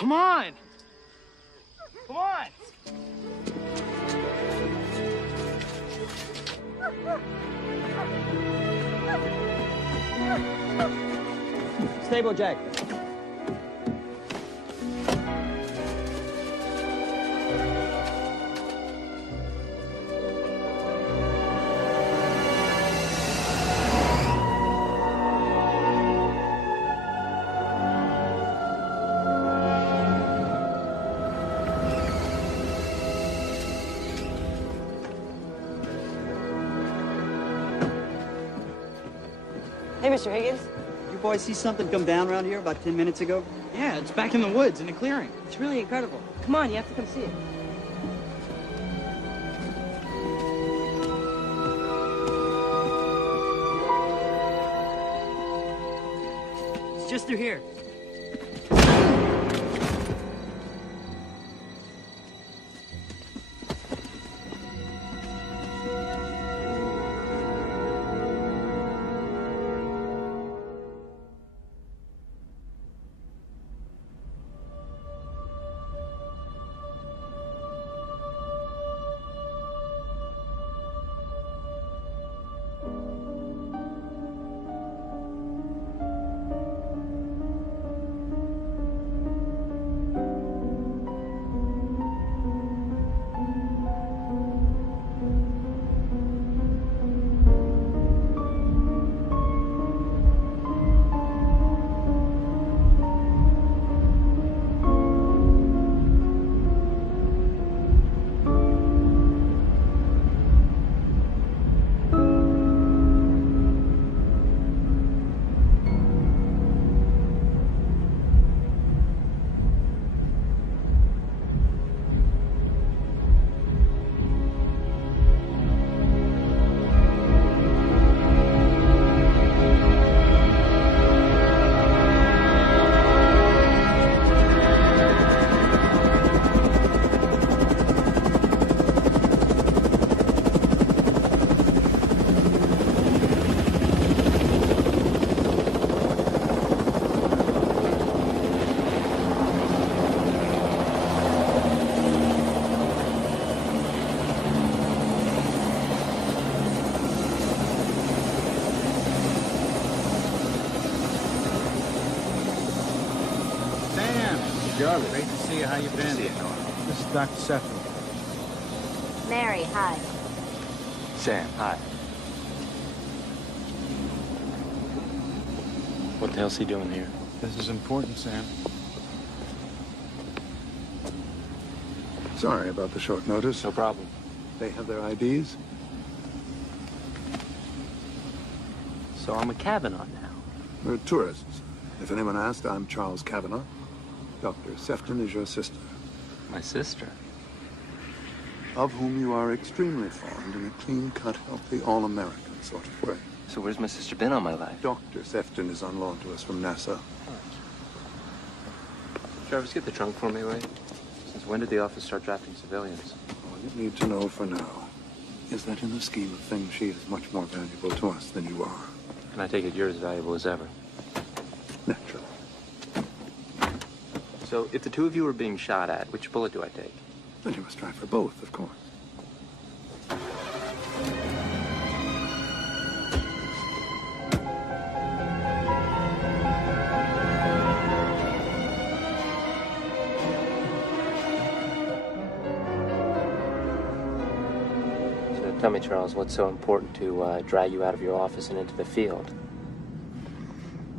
come on! Come on! Stable, Jack. Hey, Mr. Higgins. You boys see something come down around here about 10 minutes ago? Yeah, it's back in the woods in a clearing. It's really incredible. Come on, you have to come see it. It's just through here. Charlie. Great to see you. How you been? This is Dr. Sefton. Mary, hi. Sam, hi. What the hell's he doing here? This is important, Sam. Sorry about the short notice. No problem. They have their IDs? So I'm a Kavanaugh now. We're tourists. If anyone asked, I'm Charles Kavanaugh. Dr. Sefton is your sister. My sister? Of whom you are extremely fond in a clean-cut, healthy, all-American sort of way. So where's my sister been all my life? Dr. Sefton is on loan to us from NASA. Travis, get the trunk for me, right? Since when did the office start drafting civilians? All you need to know for now is that in the scheme of things, she is much more valuable to us than you are. And I take it you're as valuable as ever. Naturally. So if the two of you are being shot at, which bullet do I take? Then you must try for both, of course. So tell me, Charles, what's so important to drag you out of your office and into the field?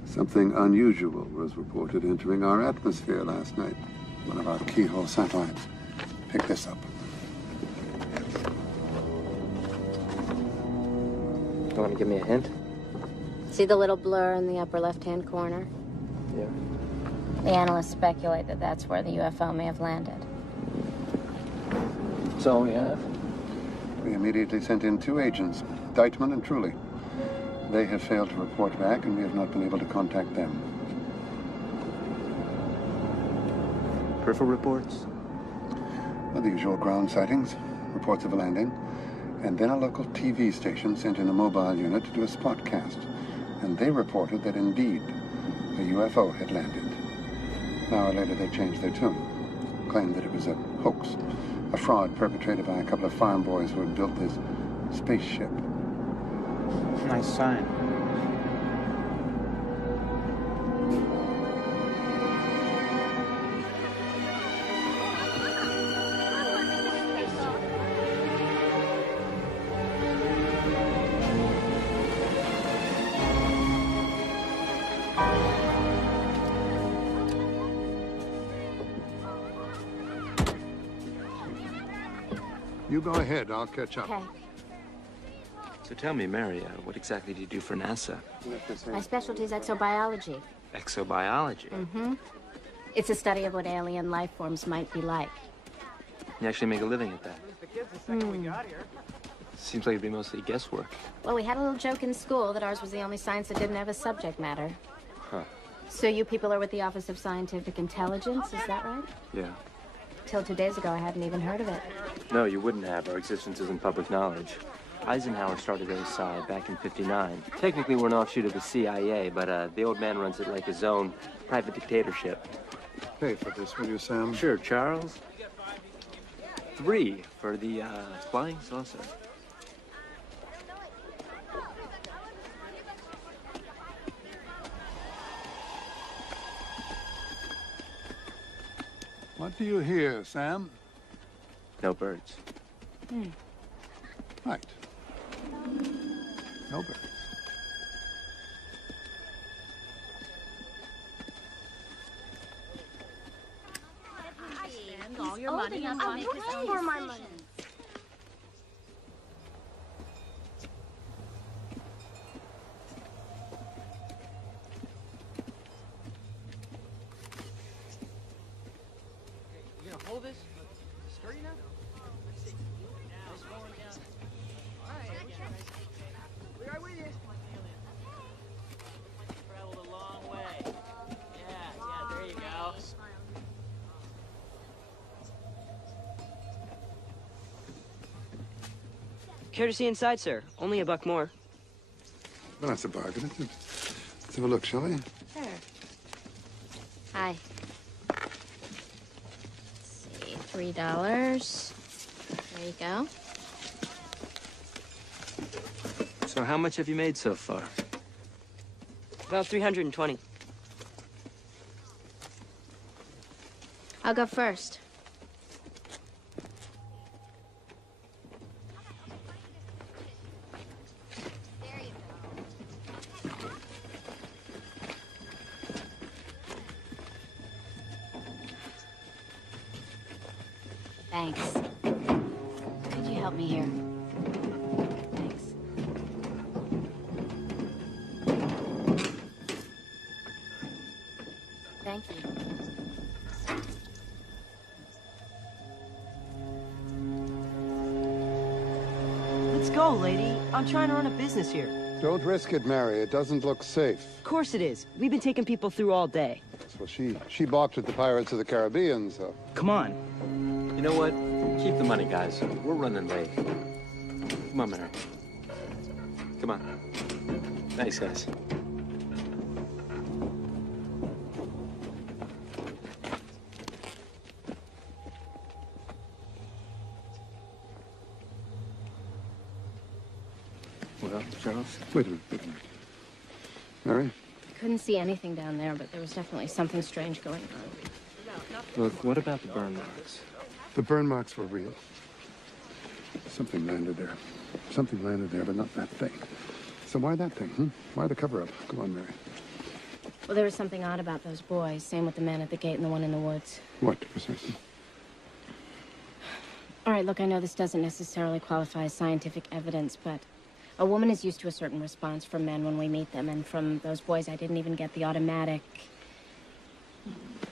Something unusual was reported entering our atmosphere last night. One of our keyhole satellites picked this up. You want to give me a hint? See the little blur in the upper left-hand corner? Yeah. The analysts speculate that that's where the UFO may have landed. That's all we have? We immediately sent in 2 agents, Deitman and Truly. They have failed to report back, and we have not been able to contact them. Peripheral reports? Well, the usual ground sightings, reports of a landing, and then a local TV station sent in a mobile unit to do a spotcast, and they reported that indeed a UFO had landed. An hour later, they changed their tune, claimed that it was a hoax, a fraud perpetrated by a couple of farm boys who had built this spaceship. Nice sign. You go ahead. I'll catch up. Okay. So tell me, Mary, what exactly do you do for NASA? My specialty is exobiology. Exobiology? Mm-hmm. It's a study of what alien life forms might be like. You actually make a living at that? Seems like it'd be mostly guesswork. Well, we had a little joke in school that ours was the only science that didn't have a subject matter. Huh. So you people are with the Office of Scientific Intelligence, is that right? Yeah. Till 2 days ago, I hadn't even heard of it. No, you wouldn't have. Our existence isn't public knowledge. Eisenhower started OSI back in '59. Technically, we're an offshoot of the CIA, but the old man runs it like his own private dictatorship. Pay for this, will you, Sam? Sure, Charles. 3 for the flying saucer. What do you hear, Sam? No birds. Right. No birds. All your money on I'm looking for my money. You gonna hold this? Sturdy enough? Let's see. Nice going down. All right. We're right with you. Traveled a long way. Yeah, there you go. Care to see inside, sir? Only $1 more. Well, that's a bargain, isn't it? Let's have a look, shall we? Sure. Hi. Let's see, $3. There you go. So how much have you made so far? About 320. I'll go first. Thanks. Could you help me here? Thanks. Thank you. Let's go, lady. I'm trying to run a business here. Don't risk it, Mary. It doesn't look safe. Of course it is. We've been taking people through all day. Well, she balked at the Pirates of the Caribbean, so... Come on. You know what? Keep the money, guys. We're running late. Come on, Mary. Come on. Thanks, guys. Well, Charles? Wait a minute. Mary? Couldn't see anything down there, but there was definitely something strange going on. Look, what about the burn marks? The burn marks were real. Something landed there. Something landed there, but not that thing. So why that thing, Why the cover-up? Go on, Mary. Well, there was something odd about those boys. Same with the man at the gate and the one in the woods. What, precisely? All right, look, I know this doesn't necessarily qualify as scientific evidence, but a woman is used to a certain response from men when we meet them, and from those boys, I didn't even get the automatic...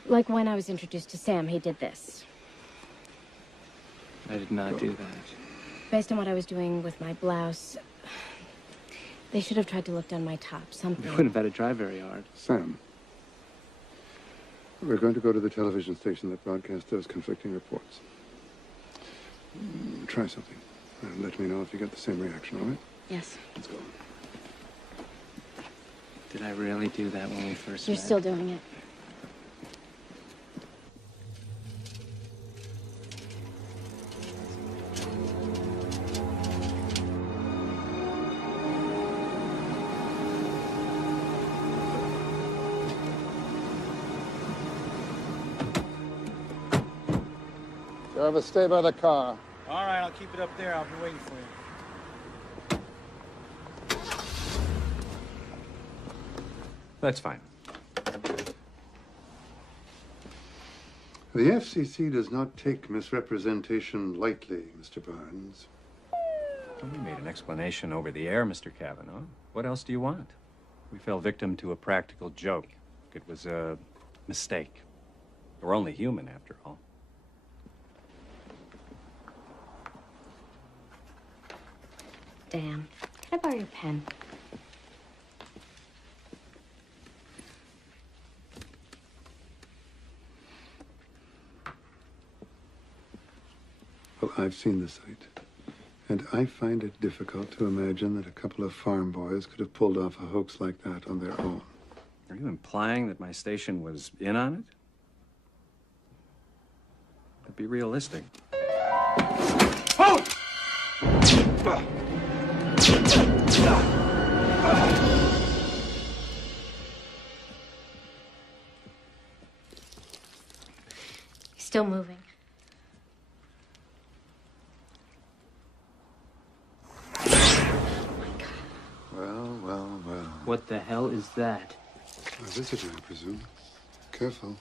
Like when I was introduced to Sam, he did this. I did not do that. Based on what I was doing with my blouse, they should have tried to look down my top, something. You wouldn't have had to try very hard. Sam, we're going to go to the television station that broadcasts those conflicting reports. Try something. Let me know if you get the same reaction, all right? Yes. Let's go. Did I really do that when we first You're met? still doing it. Jarvis, stay by the car. All right, I'll keep it up there. I'll be waiting for you. That's fine. The FCC does not take misrepresentation lightly, Mr. Barnes. Well, we made an explanation over the air, Mr. Kavanaugh. What else do you want? We fell victim to a practical joke. It was a mistake. We're only human, after all. Damn. Can I borrow your pen? Well, I've seen the site, and I find it difficult to imagine that a couple of farm boys could have pulled off a hoax like that on their own. Are you implying that my station was in on it? That'd be realistic. He's still moving. Well. What the hell is that? A visitor, I presume. Careful.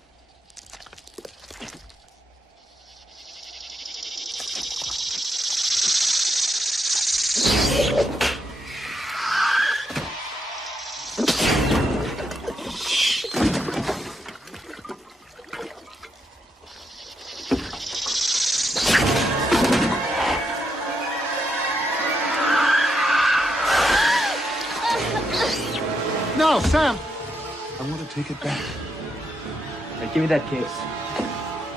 No, Sam! I want to take it back. Hey, give me that case.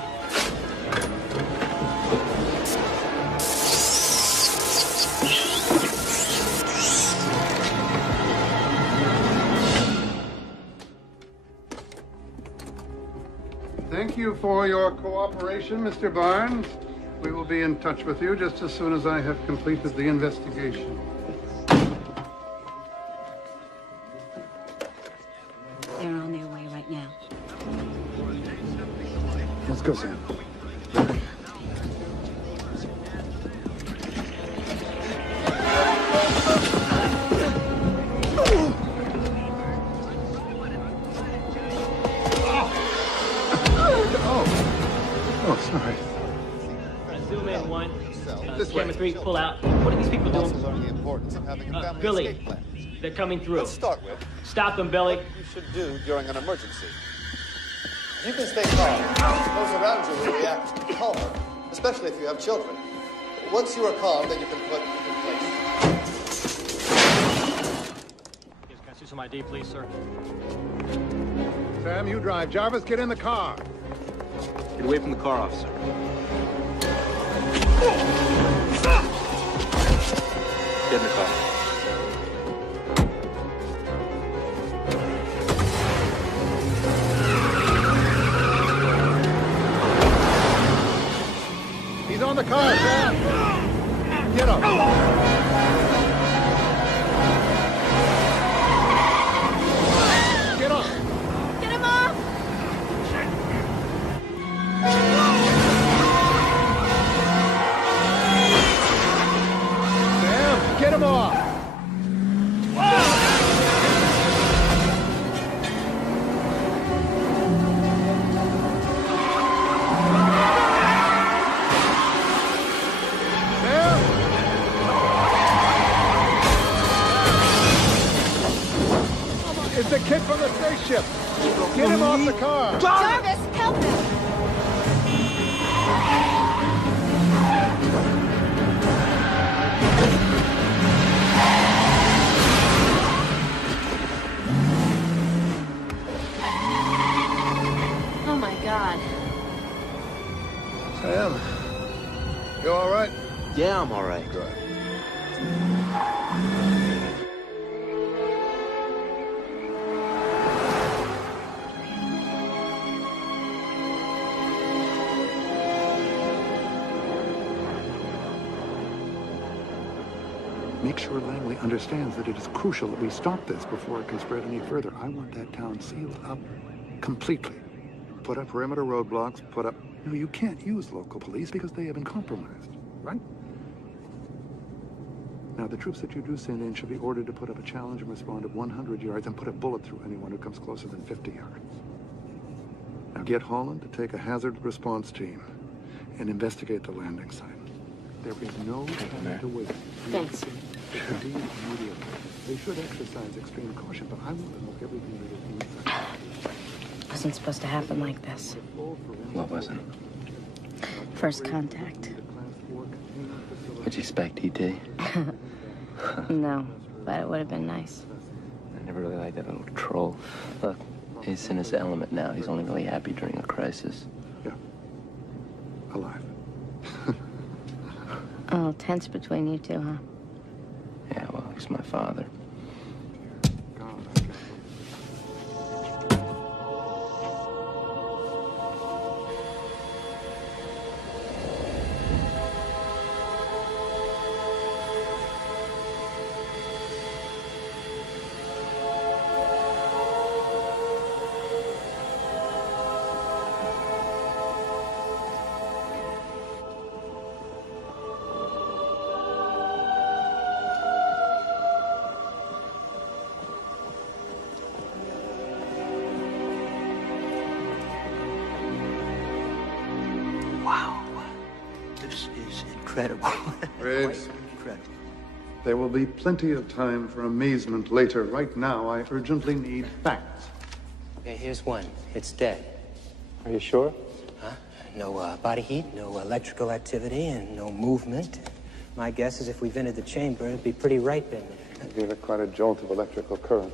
Thank you for your cooperation, Mr. Barnes. We will be in touch with you just as soon as I have completed the investigation. They're on their way right now. Let's go, Sam. Oh, sorry. Zoom in one. This Camera way. 3, pull out. What are these people Also doing? learn the importance of having a family Billy, escape plan. they're coming through. Let's start with Stop them, Billy. what you should do during an emergency. You can stay calm. Those around you will react calmer, especially if you have children. Once you are calm, then you can put in place. Yes, can I see some ID, please, sir? Sam, you drive. Jarvis, get in the car. Get away from the car, officer. Get in the car. He's on the car, Sam. Get him. Get up. Get him off! Sam, get him off. It's the kid from the spaceship. Get him off the car. Jarvis, help him! Oh my God. Sam, you all right? Yeah, I'm all right. Good. Make sure Langley understands that it is crucial that we stop this before it can spread any further. I want that town sealed up completely. Put up perimeter roadblocks, put up No, you can't use local police because they have been compromised, right? Now, the troops that you do send in should be ordered to put up a challenge and respond at 100 yards and put a bullet through anyone who comes closer than 50 yards. Now, get Holland to take a hazard response team and investigate the landing site. There is no time to wait. Thanks. They should exercise extreme caution, but I want to know everything that is inside. It wasn't supposed to happen like this. What wasn't? First contact. Would you expect E.T.? No, but it would have been nice. I never really liked that little troll. Look, he's in his element now. He's only really happy during a crisis. Yeah. Alive. A little tense between you two, huh? Yeah, well, he's my father. Incredible. Graves, Incredible. there will be plenty of time for amazement later. Right now, I urgently need facts. Okay, here's one. It's dead. Are you sure? Huh? No body heat, no electrical activity, and no movement. My guess is if we vented the chamber, it'd be pretty ripe in there. Give it quite a jolt of electrical current.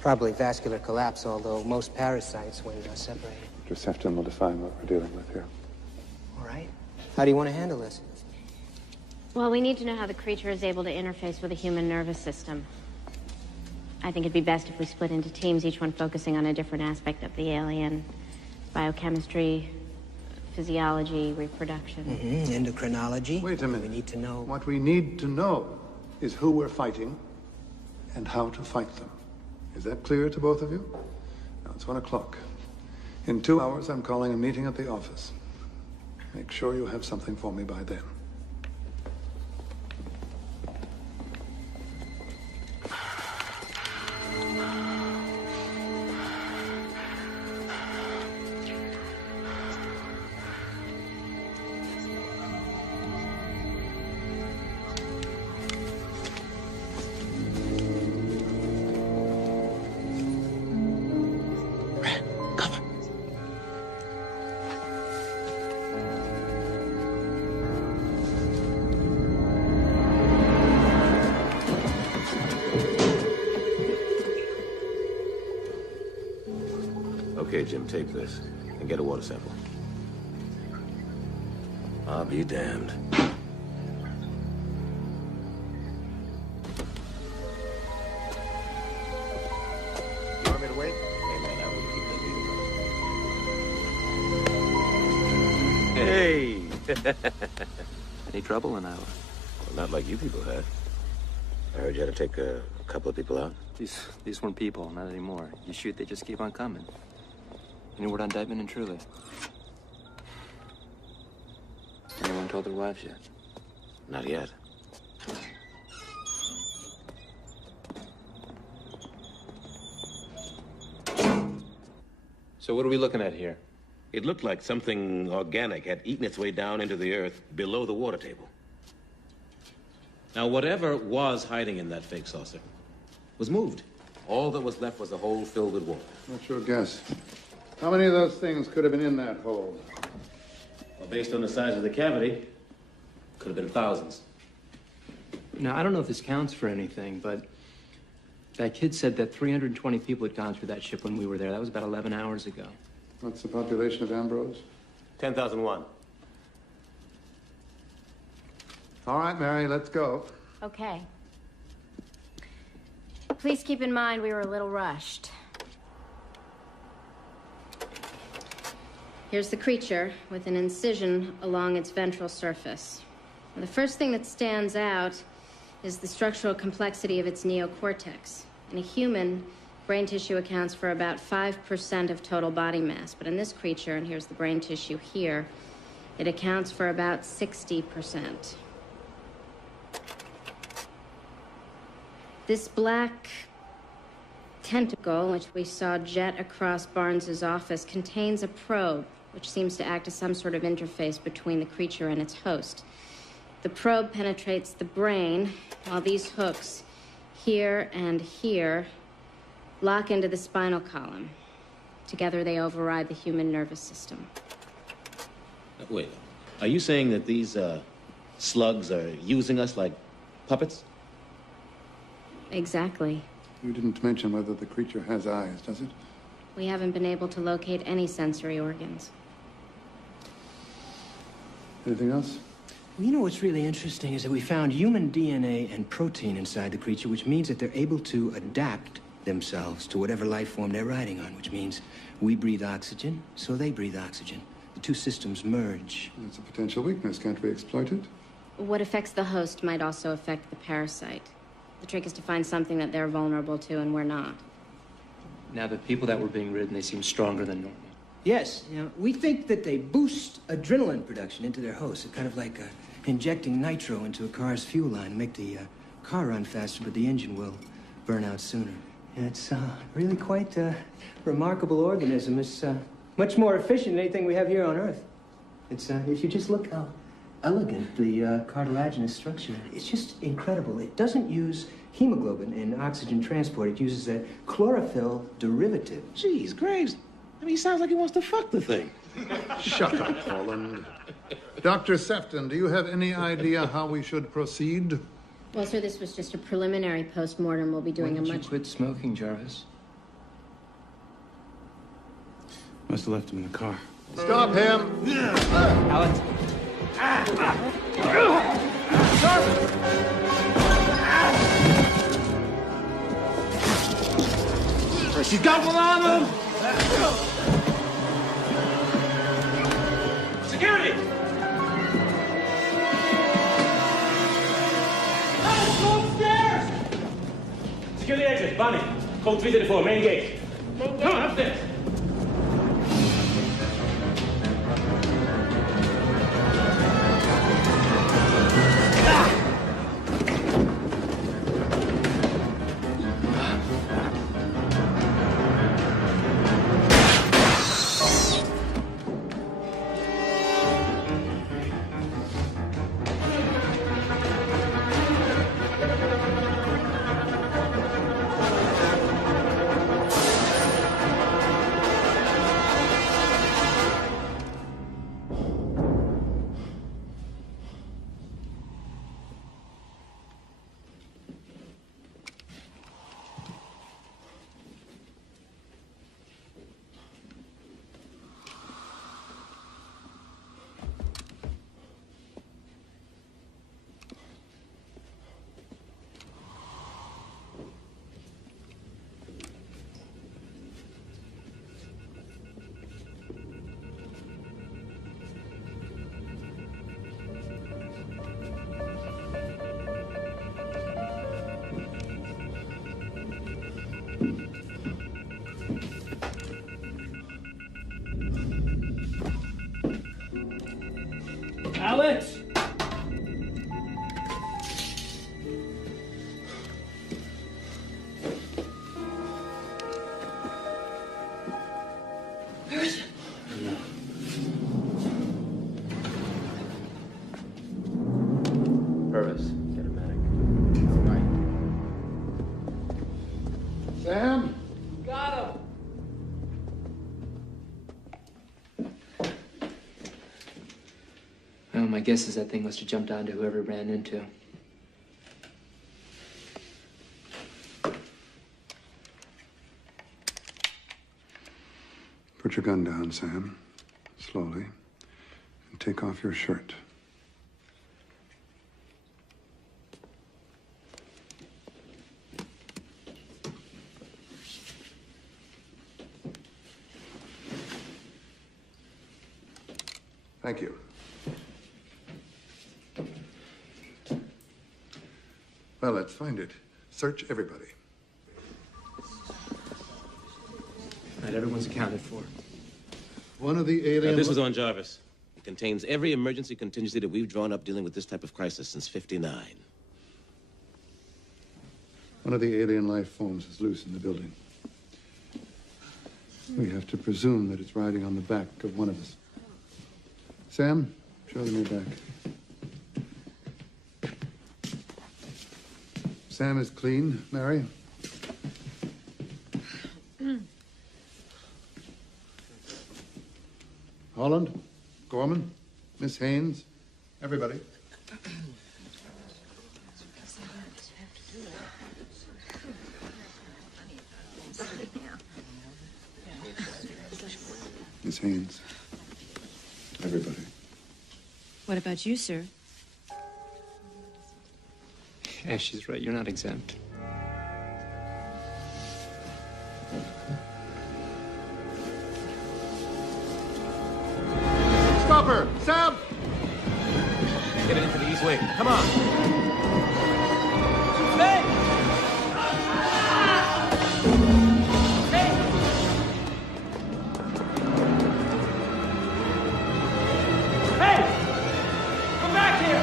Probably vascular collapse, although most parasites, when separated. Just have to define what we're dealing with here. All right. How do you want to handle this? Well, we need to know how the creature is able to interface with the human nervous system. I think it'd be best if we split into teams, each one focusing on a different aspect of the alien. Biochemistry, physiology, reproduction. Endocrinology. Wait a minute. We need to know... What we need to know is who we're fighting and how to fight them. Is that clear to both of you? Now, it's 1 o'clock. In 2 hours, I'm calling a meeting at the office. Make sure you have something for me by then. Okay, Jim, tape this and get a water sample. I'll be damned. You want me to wait? Hey, man, I wouldn't keep that needle. Hey! Any trouble in Iowa? Well, not like you people had. I heard you had to take a couple of people out. These weren't people, not anymore. You shoot, they just keep on coming. Any word on Dykeman and Truly? Anyone told their wives yet? Not yet. So what are we looking at here? It looked like something organic had eaten its way down into the earth below the water table. Now, whatever was hiding in that fake saucer was moved. All that was left was a hole filled with water. What's your guess? How many of those things could have been in that hole? Well, based on the size of the cavity, could have been thousands. Now, I don't know if this counts for anything, but that kid said that 320 people had gone through that ship when we were there. That was about 11 hours ago. What's the population of Ambrose? 10,001. All right, Mary, let's go. Okay. Please keep in mind we were a little rushed. Here's the creature with an incision along its ventral surface. And the first thing that stands out is the structural complexity of its neocortex. In a human, Brain tissue accounts for about 5% of total body mass, but in this creature, and here's the brain tissue here, it accounts for about 60%. This black tentacle, which we saw jet across Barnes's office, contains a probe, which seems to act as some sort of interface between the creature and its host. The probe penetrates the brain, while these hooks, here and here, lock into the spinal column. Together, they override the human nervous system. Wait, are you saying that these slugs are using us like puppets? Exactly. You didn't mention whether the creature has eyes, does it? We haven't been able to locate any sensory organs. Anything else? Well, you know what's really interesting is that we found human DNA and protein inside the creature, which means that they're able to adapt themselves to whatever life form they're riding on, which means we breathe oxygen, so they breathe oxygen. The two systems merge. It's a potential weakness. Can't we exploit it? What affects the host might also affect the parasite. The trick is to find something that they're vulnerable to and we're not. Now, the people that were being ridden, they seem stronger than normal. Yes, you know, we think that they boost adrenaline production into their host. It's kind of like injecting nitro into a car's fuel line to make the car run faster, but the engine will burn out sooner. And it's really quite a remarkable organism. It's much more efficient than anything we have here on Earth. It's, if you just look how elegant the cartilaginous structure, it's just incredible. It doesn't use hemoglobin in oxygen transport. It uses a chlorophyll derivative. Jeez, Graves. I mean, he sounds like he wants to fuck the thing. Shut up, Holland. Dr. Sefton, do you have any idea how we should proceed? Well, sir, this was just a preliminary post-mortem. We'll be doing Why a did much... you quit smoking, Jarvis? Must have left him in the car. Stop him! Alex. She's got one on him! Security! Alex, go upstairs! Secure the exit. Bonnie, code 334, main gate. Come on, upstairs. Alex! Where is it? Purvis, get a medic. Sam? Got him! Well, my guess is that thing must have jumped onto whoever it ran into. Put your gun down, Sam. Slowly. And take off your shirt. Thank you. Well, let's find it. Search everybody. Right, everyone's accounted for. One of the alien... This is on Jarvis. It contains every emergency contingency that we've drawn up dealing with this type of crisis since '59. One of the alien life forms is loose in the building. We have to presume that it's riding on the back of one of us. Sam, show them your back. Sam is clean. Mary? Holland? Gorman? Miss Haynes? Everybody. Miss Haynes. Everybody. What about you, sir? Yeah, she's right. You're not exempt. Stop her! Sam! Get it into the east wing. Come on. Hey! Come back here!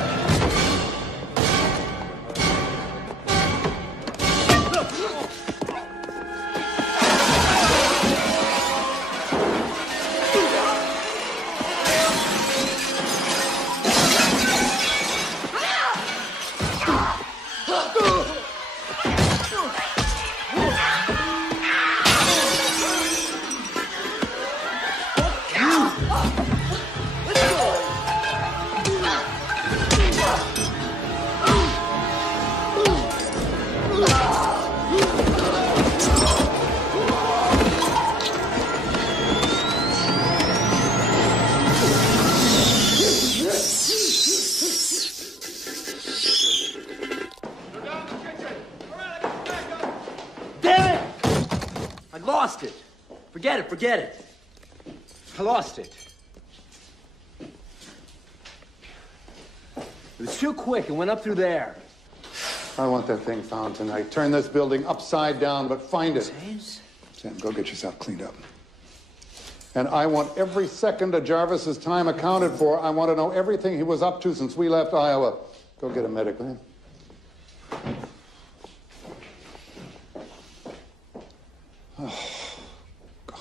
Damn it! I lost it. Forget it, forget it. I lost it. It was too quick. It went up through there. I want that thing found tonight. Turn this building upside down, but find it. James? Sam, go get yourself cleaned up. And I want every second of Jarvis's time accounted for. I want to know everything he was up to since we left Iowa. Go get a medic, will you? Oh, God.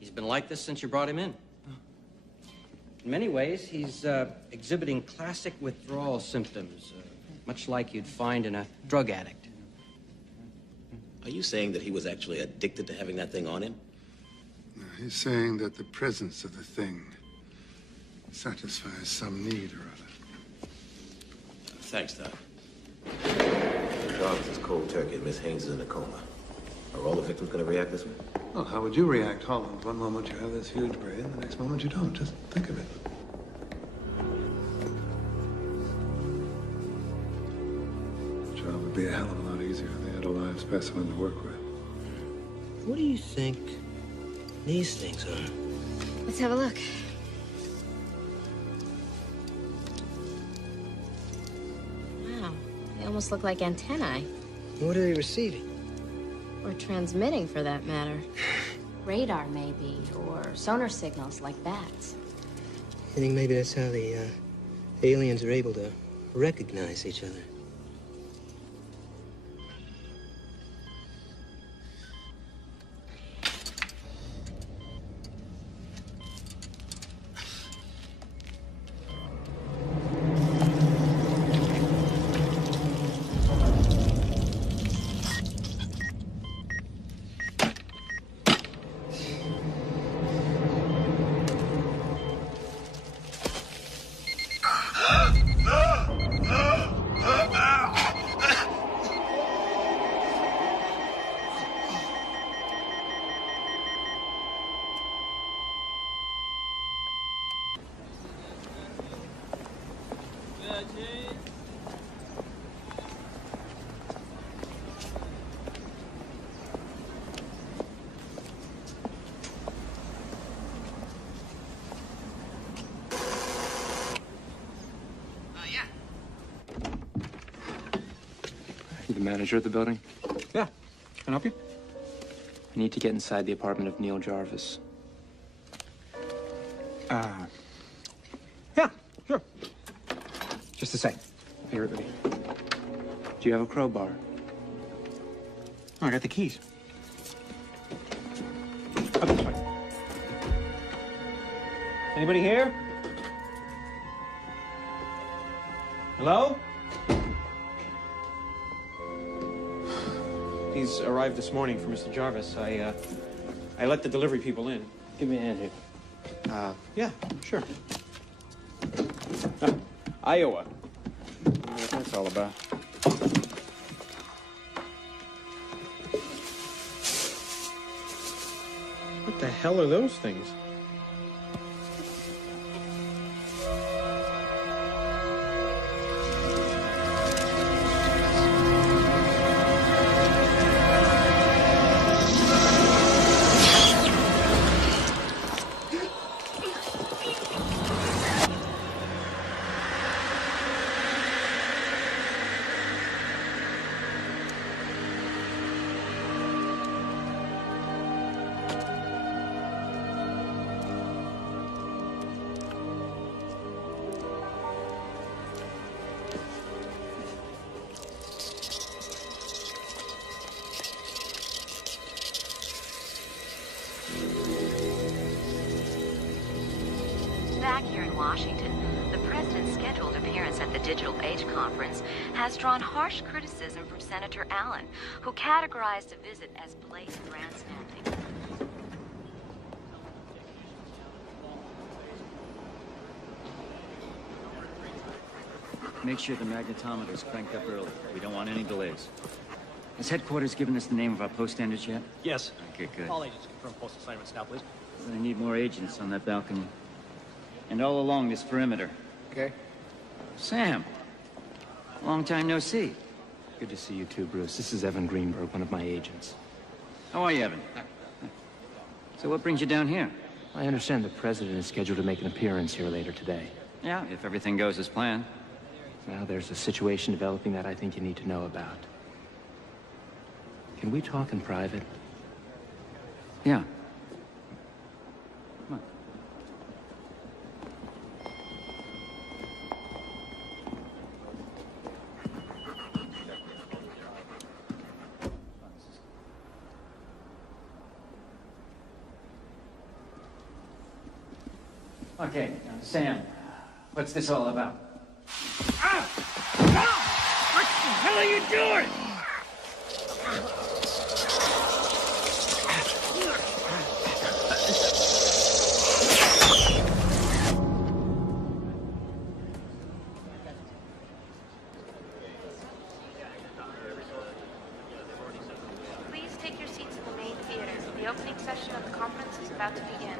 He's been like this since you brought him in. In many ways, he's exhibiting classic withdrawal symptoms, much like you'd find in a drug addict. Are you saying that he was actually addicted to having that thing on him? He's saying that the presence of the thing satisfies some need or other. Thanks, Doc. Jarvis is cold turkey and Miss Haynes is in a coma. Are all the victims going to react this way? Well, how would you react, Holland? One moment you have this huge brain, the next moment you don't. Just think of it. The job would be a hell of a lot easier if they had a live specimen to work with. What do you think these things are? Let's have a look. Wow, they almost look like antennae. What are they receiving? Or transmitting, for that matter. Radar, maybe, or sonar signals like bats. I think maybe that's how the aliens are able to recognize each other. You the manager of the building? Yeah. Can I help you? I need to get inside the apartment of Neil Jarvis. Yeah, sure. Just a sec. Here with me. Do you have a crowbar? Oh, I got the keys. Up this way. Anybody here? Hello? He's arrived this morning for Mr. Jarvis. I let the delivery people in. Give me a hand here. Yeah, sure. Iowa. I wonder what that's all about. What the hell are those things? Back here in Washington, the president's scheduled appearance at the Digital Age Conference has drawn harsh criticism from Senator Allen, who categorized the visit as blatant grandstanding. Make sure the magnetometer's cranked up early. We don't want any delays. Has headquarters given us the name of our post standards yet? Yes. Okay, good. All agents confirm post assignments now, please. I need more agents on that balcony. And all along this perimeter. Okay. Sam. Long time no see. Good to see you too, Bruce. This is Evan Greenberg, one of my agents. How are you, Evan? So what brings you down here? I understand the president is scheduled to make an appearance here later today. Yeah, if everything goes as planned. Now, there's a situation developing that I think you need to know about. Can we talk in private? Yeah. Come on. Okay, now, Sam, what's this all about? Ah! Ah! What the hell are you doing? Please take your seats in the main theater. The opening session of the conference is about to begin.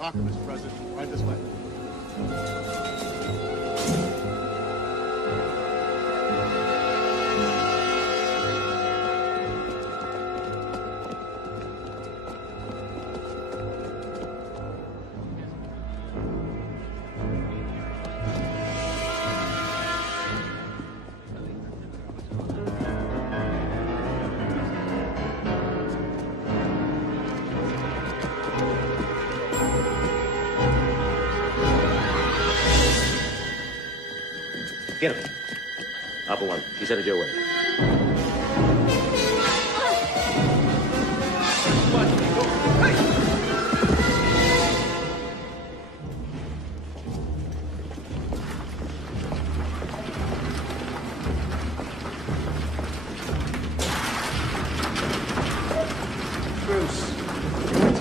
Welcome, Mr. President. Right this way. Get him. Alpha 1, he's headed your way.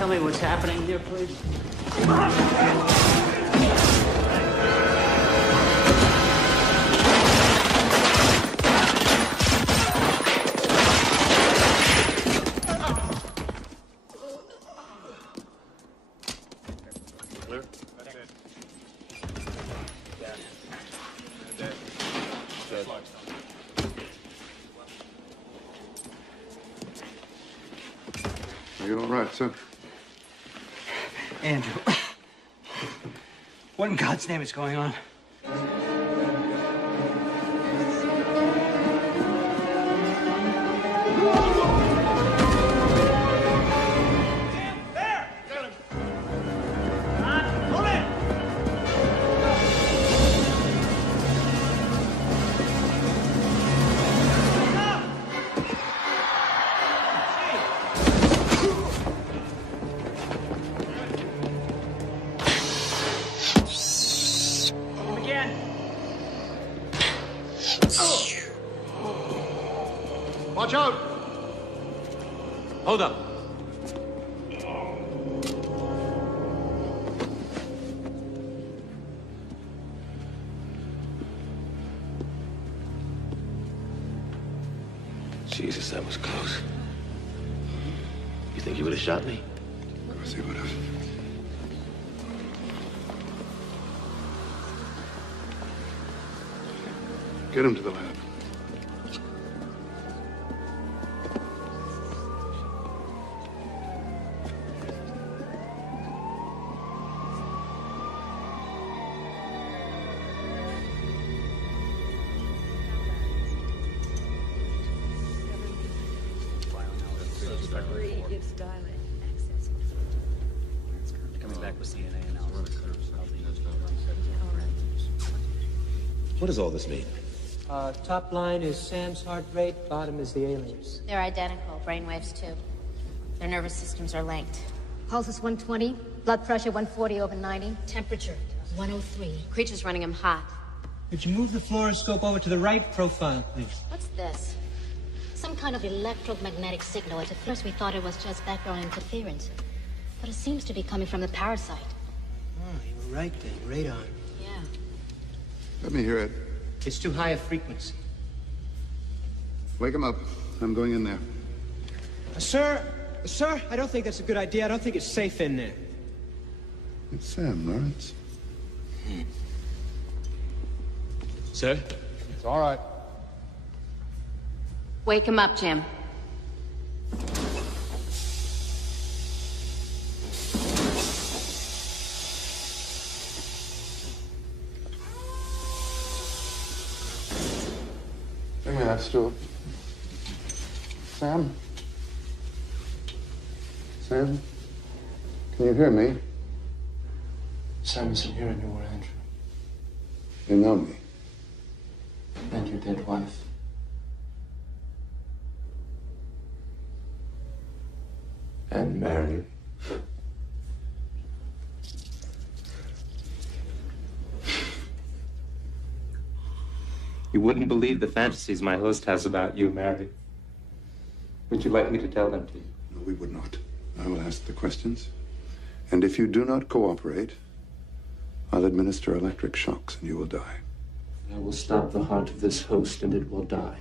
me what's happening here, please? Clear? That's it. Are you all right, sir? Andrew, what in God's name is going on? Watch out! Hold up. Jesus, that was close. You think he would have shot me? Of course he would have. Get him to the lab. Coming back with CNA analysis. What does all this mean? Top line is Sam's heart rate, bottom is the aliens. They're identical, brainwaves too. Their nervous systems are linked. Pulse is 120, blood pressure 140/90, temperature 103. Creature's running him hot. Could you move the fluoroscope over to the right profile, please? What's this? Some kind of electromagnetic signal. At first we thought it was just background interference. But it seems to be coming from the parasite. Oh, you were right then. Radon. Yeah. Let me hear it. It's too high a frequency. Wake him up. I'm going in there. Sir, I don't think that's a good idea. I don't think it's safe in there. It's Sam, Lawrence. Sir? It's all right. Wake him up, Jim. Bring me that stool. Sam? Sam? Can you hear me? Sam isn't here anymore, Andrew. You know me. And your dead wife. And Mary. You wouldn't believe the fantasies my host has about you, Mary. Would you like me to tell them to you? No, we would not. I will ask the questions. And if you do not cooperate, I'll administer electric shocks and you will die. I will stop the heart of this host and it will die.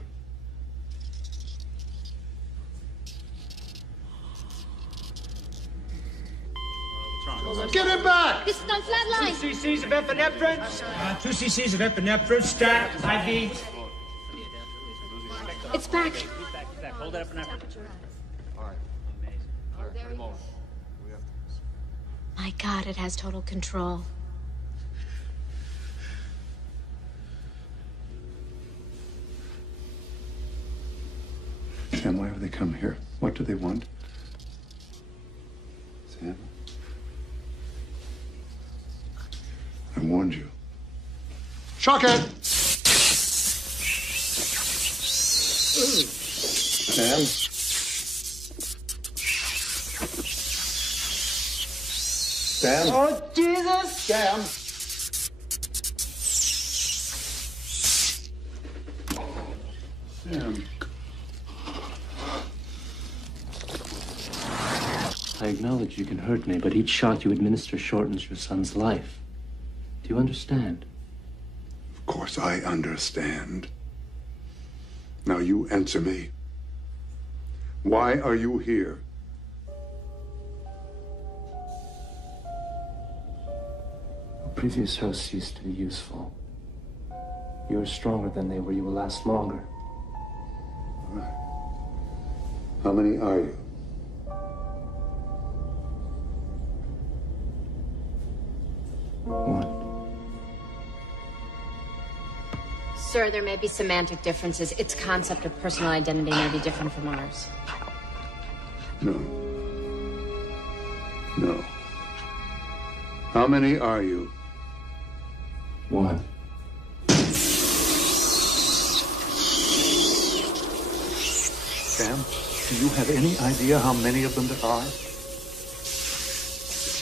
Get him back! This is on flat line. 2 cc's of epinephrine. 2 cc's of epinephrine. Stat. IV. It's back. Hold that up and My God, it has total control. Sam, why have they come here? What do they want? Sam? I warned you. Shock it! Sam? Sam? Oh, Jesus! Sam? Sam? I acknowledge you can hurt me, but each shot you administer shortens your son's life. Do you understand? Of course I understand. Now you answer me. Why are you here? The previous host ceased to be useful. You are stronger than they were. You will last longer. All right. How many are you? Sir, there may be semantic differences. Its concept of personal identity may be different from ours. No. No. How many are you? One. Sam, do you have any idea how many of them there are? I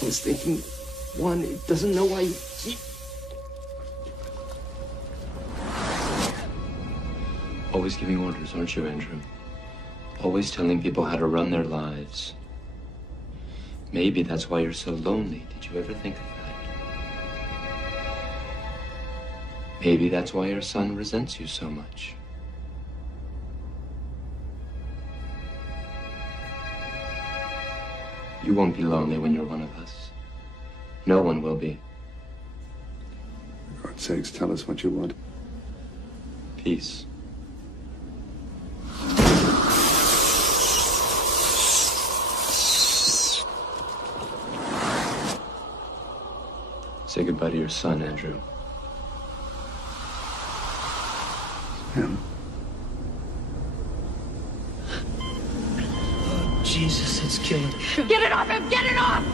was thinking one. It doesn't know why you keep... Always giving orders, aren't you, Andrew? Always telling people how to run their lives. Maybe that's why you're so lonely. Did you ever think of that? Maybe that's why your son resents you so much. You won't be lonely when you're one of us. No one will be. For God's sakes, tell us what you want. Peace. Say goodbye to your son, Andrew. Him? Oh, Jesus, it's killing me. Get it off him! Get it off!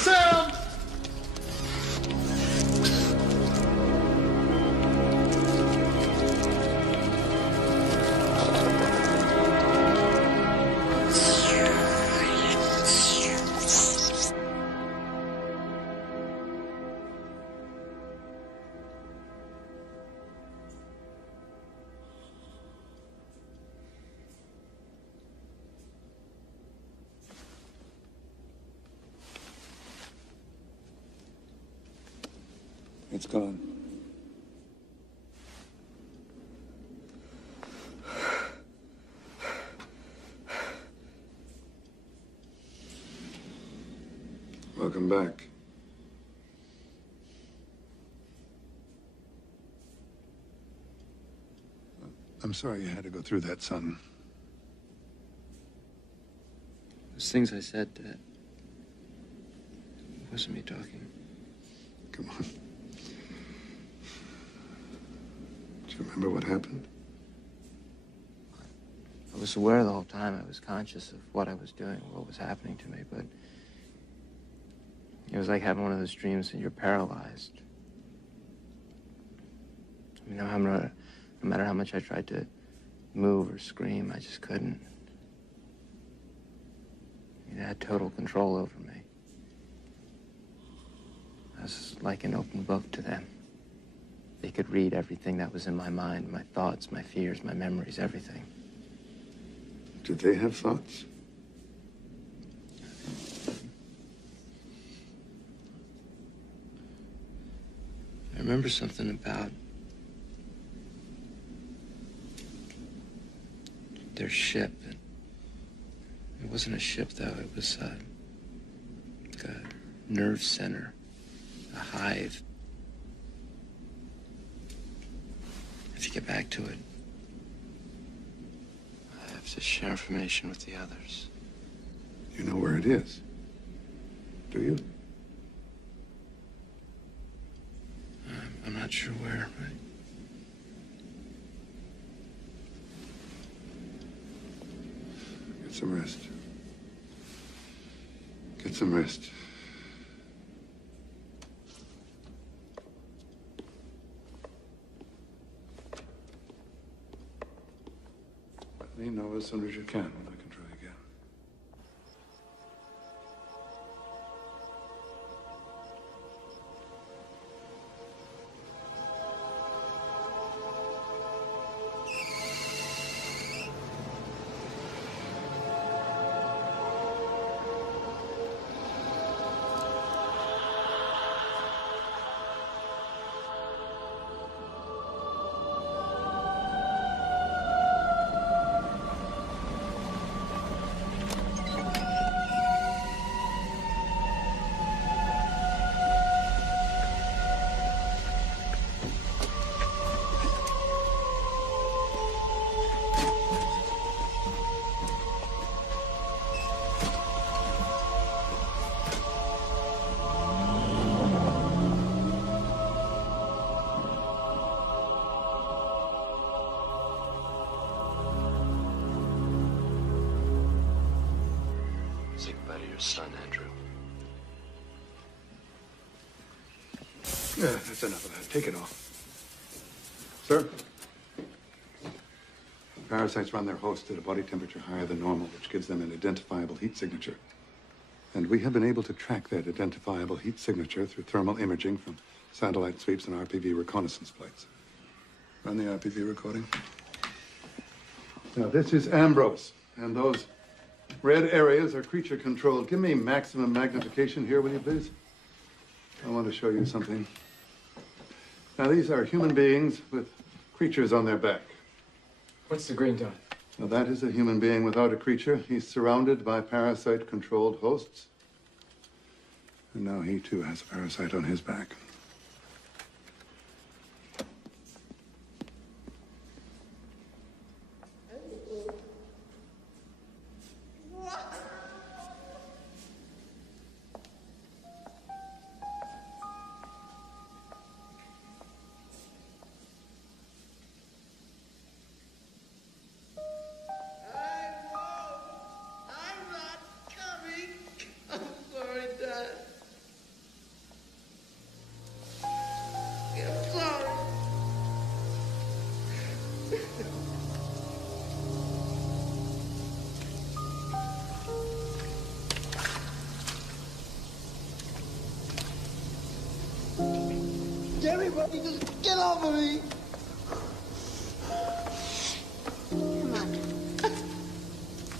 Sam! It's gone. Welcome back. I'm sorry you had to go through that, son. Those things I said, Dad. It wasn't me talking. Come on. Do you remember what happened? I was aware the whole time. I was conscious of what I was doing, what was happening to me, but it was like having one of those dreams and you're paralyzed. You know, no matter how much I tried to move or scream, I just couldn't. It had total control over me. I was like an open book to them. They could read everything that was in my mind, my thoughts, my fears, my memories, everything. Did they have thoughts? I remember something about their ship. It wasn't a ship, though. It was like a nerve center, a hive. If you get back to it, I have to share information with the others. You know where it is? Do you? I'm not sure where, but... Get some rest. Get some rest. Let me know as soon as you can when I can try again. your son, Andrew. Yeah, that's enough of that. Take it off. Sir? Parasites run their host at a body temperature higher than normal, which gives them an identifiable heat signature. And we have been able to track that identifiable heat signature through thermal imaging from satellite sweeps and RPV reconnaissance plates. Run the RPV recording. Now, this is Ambrose, and those red areas are creature-controlled. Give me maximum magnification here, will you, please? I want to show you something. Now, these are human beings with creatures on their back. What's the green dot? Now, that is a human being without a creature. He's surrounded by parasite-controlled hosts. And now he, too, has a parasite on his back. Everybody just get off of me! Come on.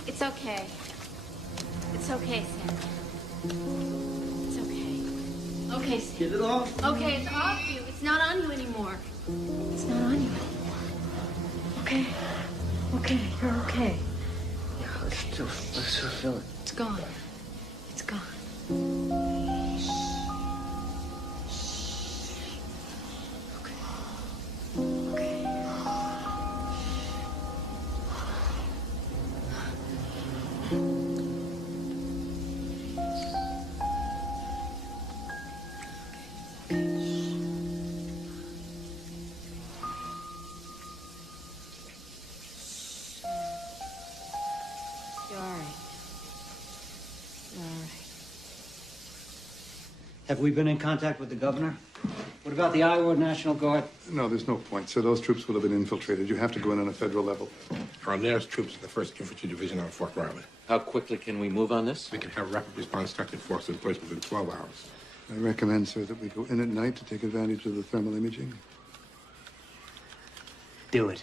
It's okay. It's okay, Sam. It's okay. Okay, Sam. Get it off. Okay, it's off you. It's not on you anymore. It's not on you anymore. Okay. Okay, you're okay. Let's still feel it. It's gone. It's gone. You're all right. You're all right. Have we been in contact with the governor? What about the Iowa National Guard? No, there's no point, sir. Those troops will have been infiltrated. You have to go in on a federal level. Our nearest troops are the 1st Infantry Division on Fort Riley. How quickly can we move on this? We can have rapid response structured force in place within 12 hours. I recommend, sir, that we go in at night to take advantage of the thermal imaging. Do it.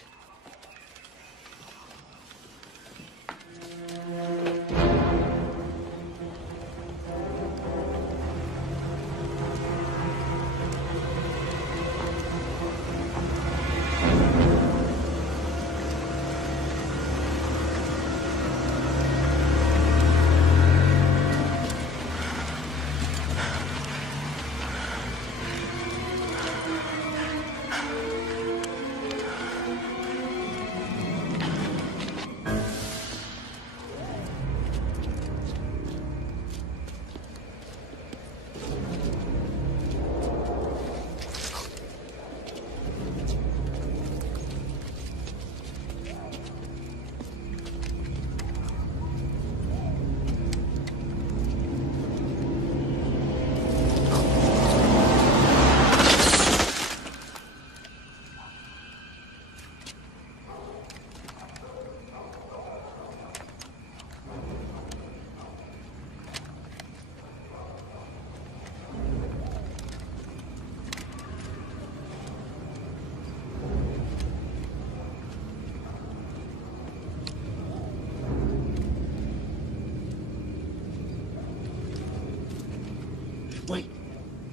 Wait.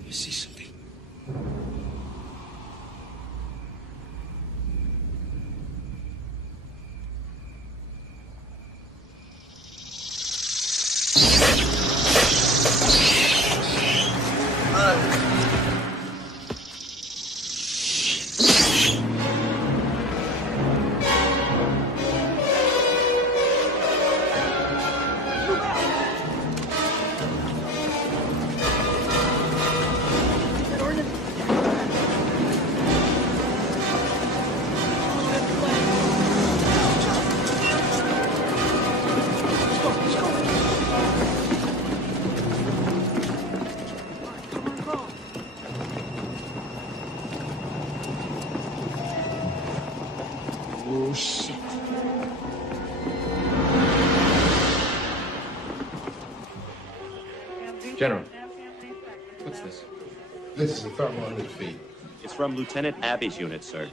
You see something? Oh, shit. General, what's this? This is a thermometer feed. It's from Lieutenant Abbey's unit, sir.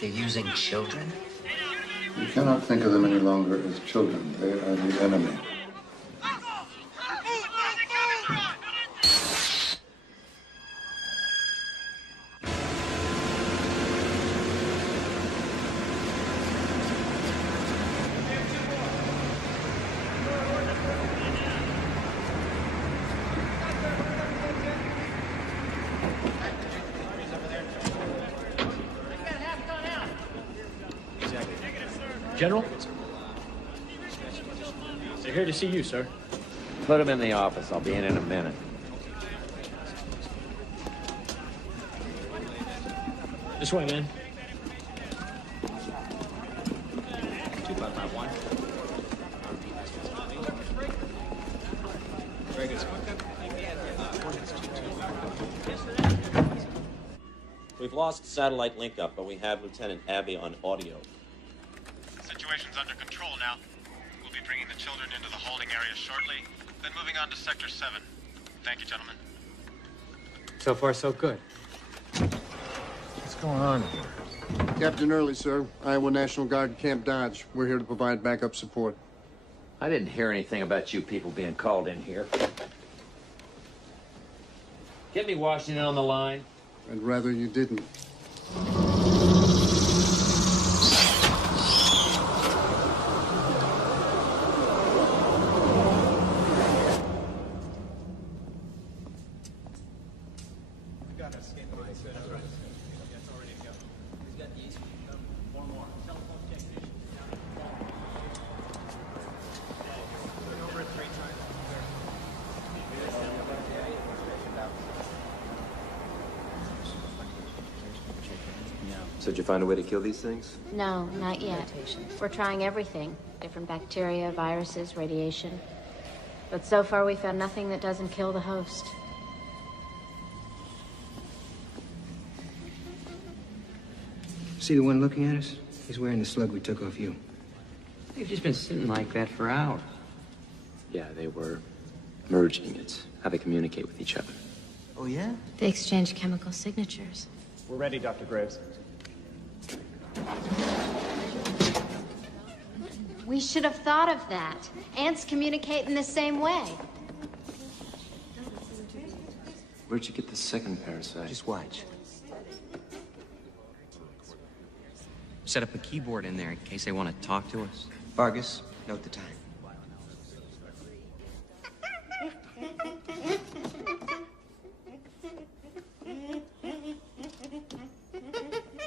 They're using children? You cannot think of them any longer as children. They are the enemy. General? They're here to see you, sir. Put him in the office. I'll be in a minute. This way, man. 2551. Very good, sir. We've lost satellite link up, but we have Lieutenant Abbey on audio. Situation's under control now. We'll be bringing the children into the holding area shortly, then moving on to Sector 7. Thank you, gentlemen. So far, so good. What's going on here? Captain Early, sir. Iowa National Guard, Camp Dodge. We're here to provide backup support. I didn't hear anything about you people being called in here. Get me Washington on the line. I'd rather you didn't. So did you find a way to kill these things? No, not yet. We're trying everything. Different bacteria, viruses, radiation. But so far we found nothing that doesn't kill the host. See the one looking at us? He's wearing the slug we took off you. They've just been sitting like that for hours. Yeah, they were merging. It's how they communicate with each other. Oh, yeah? They exchange chemical signatures. We're ready, Dr. Graves. We should have thought of that. Ants communicate in the same way. Where'd you get the second parasite? Just watch. Set up a keyboard in there in case they want to talk to us. Vargas, note the time.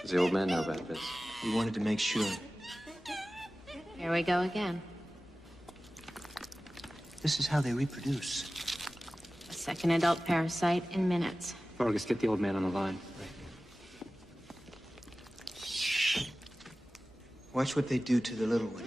Does the old man know about this? We wanted to make sure. Here we go again. This is how they reproduce. A second adult parasite in minutes. Vargas, get the old man on the line. Watch what they do to the little one.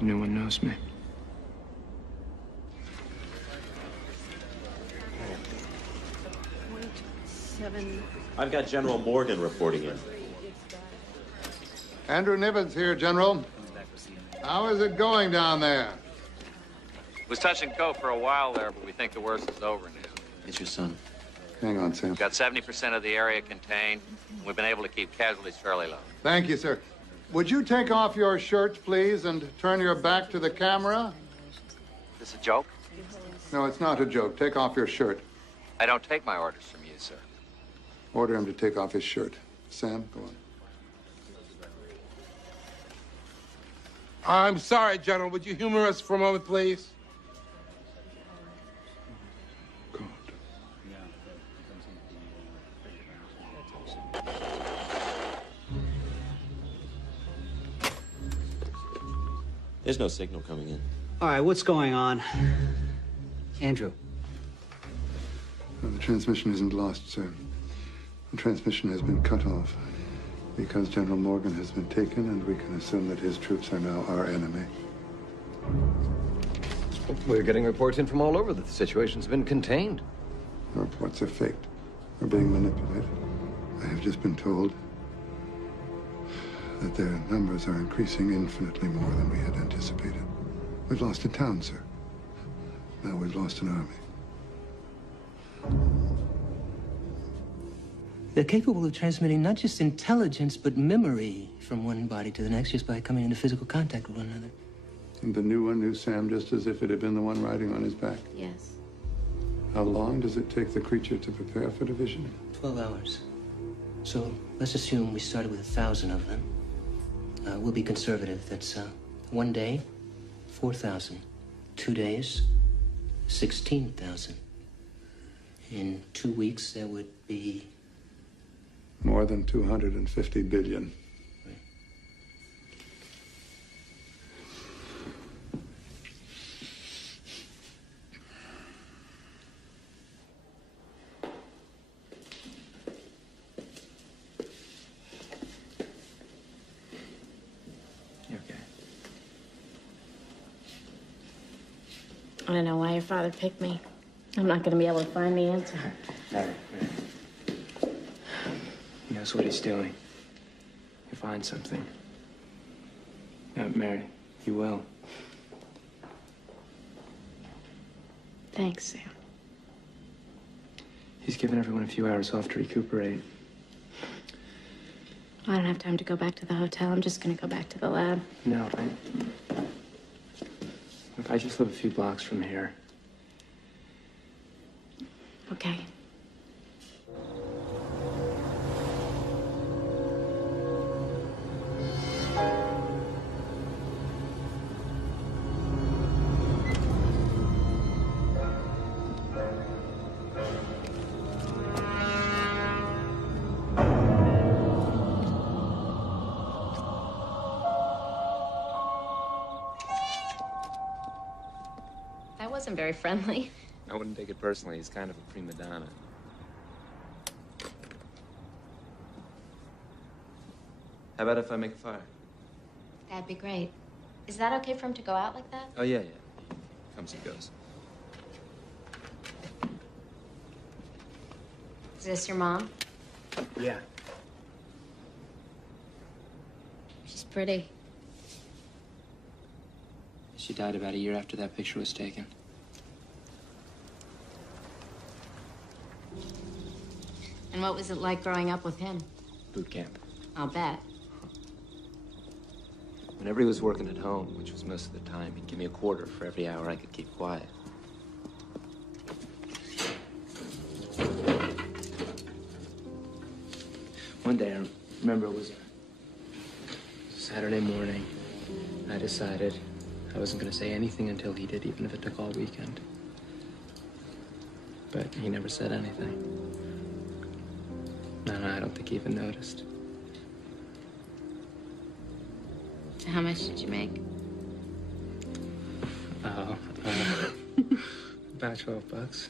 No one knows me. I've got General Morgan reporting in. Andrew Nibbins here, General. How is it going down there? It was touch and go for a while there, but we think the worst is over now. It's your son. Hang on, Sam. We've got 70% of the area contained. We've been able to keep casualties fairly low. Thank you, sir. Would you take off your shirt, please, and turn your back to the camera? Is this a joke? No, it's not a joke. Take off your shirt. I don't take my orders from you, sir. Order him to take off his shirt. Sam, go on. I'm sorry, General. Would you humor us for a moment, please? There's no signal coming in. All right, what's going on? Andrew. Well, the transmission isn't lost, sir. The transmission has been cut off because General Morgan has been taken, and we can assume that his troops are now our enemy. We're getting reports in from all over that the situation's been contained. The reports are faked. We're being manipulated. I have just been told that their numbers are increasing infinitely more than we had anticipated. We've lost a town, sir. Now we've lost an army. They're capable of transmitting not just intelligence, but memory from one body to the next just by coming into physical contact with one another. And the new one knew Sam just as if it had been the one riding on his back. Yes. How long does it take the creature to prepare for division? 12 hours. So let's assume we started with 1,000 of them. We'll be conservative. That's 1 day, 4,000. 2 days, 16,000. In 2 weeks, there would be... More than 250 billion. I don't know why your father picked me. I'm not going to be able to find the answer. Mary. He knows what he's doing. He'll find something. Mary, he will. Thanks, Sam. He's given everyone a few hours off to recuperate. I don't have time to go back to the hotel. I'm just going to go back to the lab. No, Look, I just live a few blocks from here. Okay. That wasn't very friendly. I wouldn't take it personally. He's kind of a prima donna. How about if I make a fire? That'd be great. Is that okay for him to go out like that? Oh, yeah. Comes and goes. Is this your mom? Yeah. She's pretty. She died about a year after that picture was taken. And what was it like growing up with him? Boot camp. I'll bet. Whenever he was working at home, which was most of the time, he'd give me a quarter for every hour I could keep quiet. One day, I remember it was a Saturday morning. I decided I wasn't going to say anything until he did, even if it took all weekend. But he never said anything. No, I don't think he even noticed. How much did you make? Oh, about $12.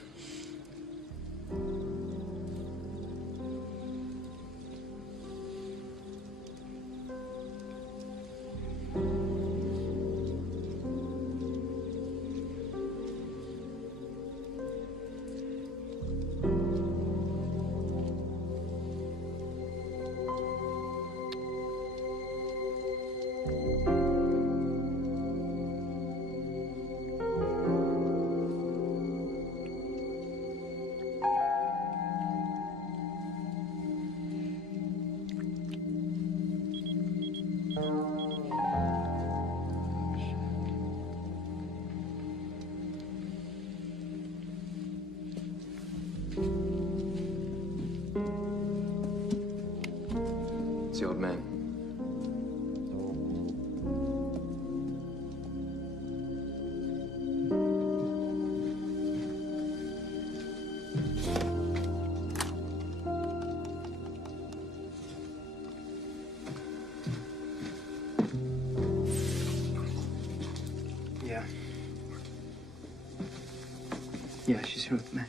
Yeah, she's here with Mac.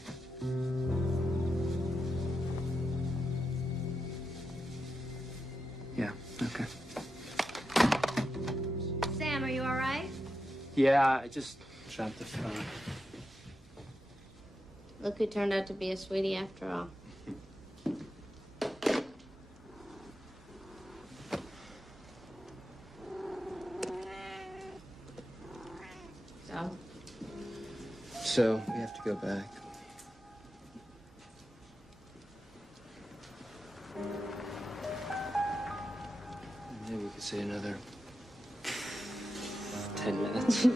Yeah, okay. Sam, are you all right? Yeah, I just dropped the phone. Look who turned out to be a sweetie after all. So, we have to go back. Maybe we could say another 10 minutes.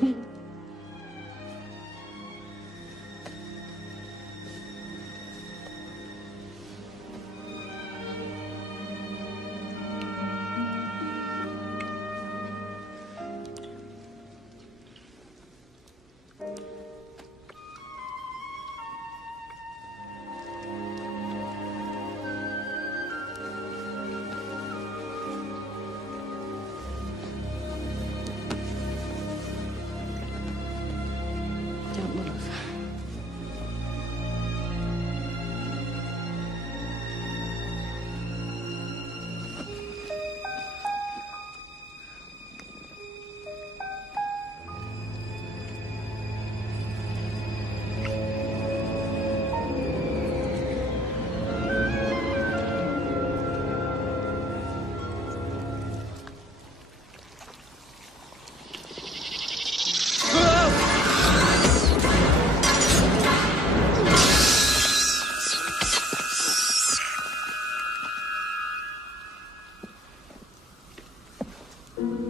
Don't move.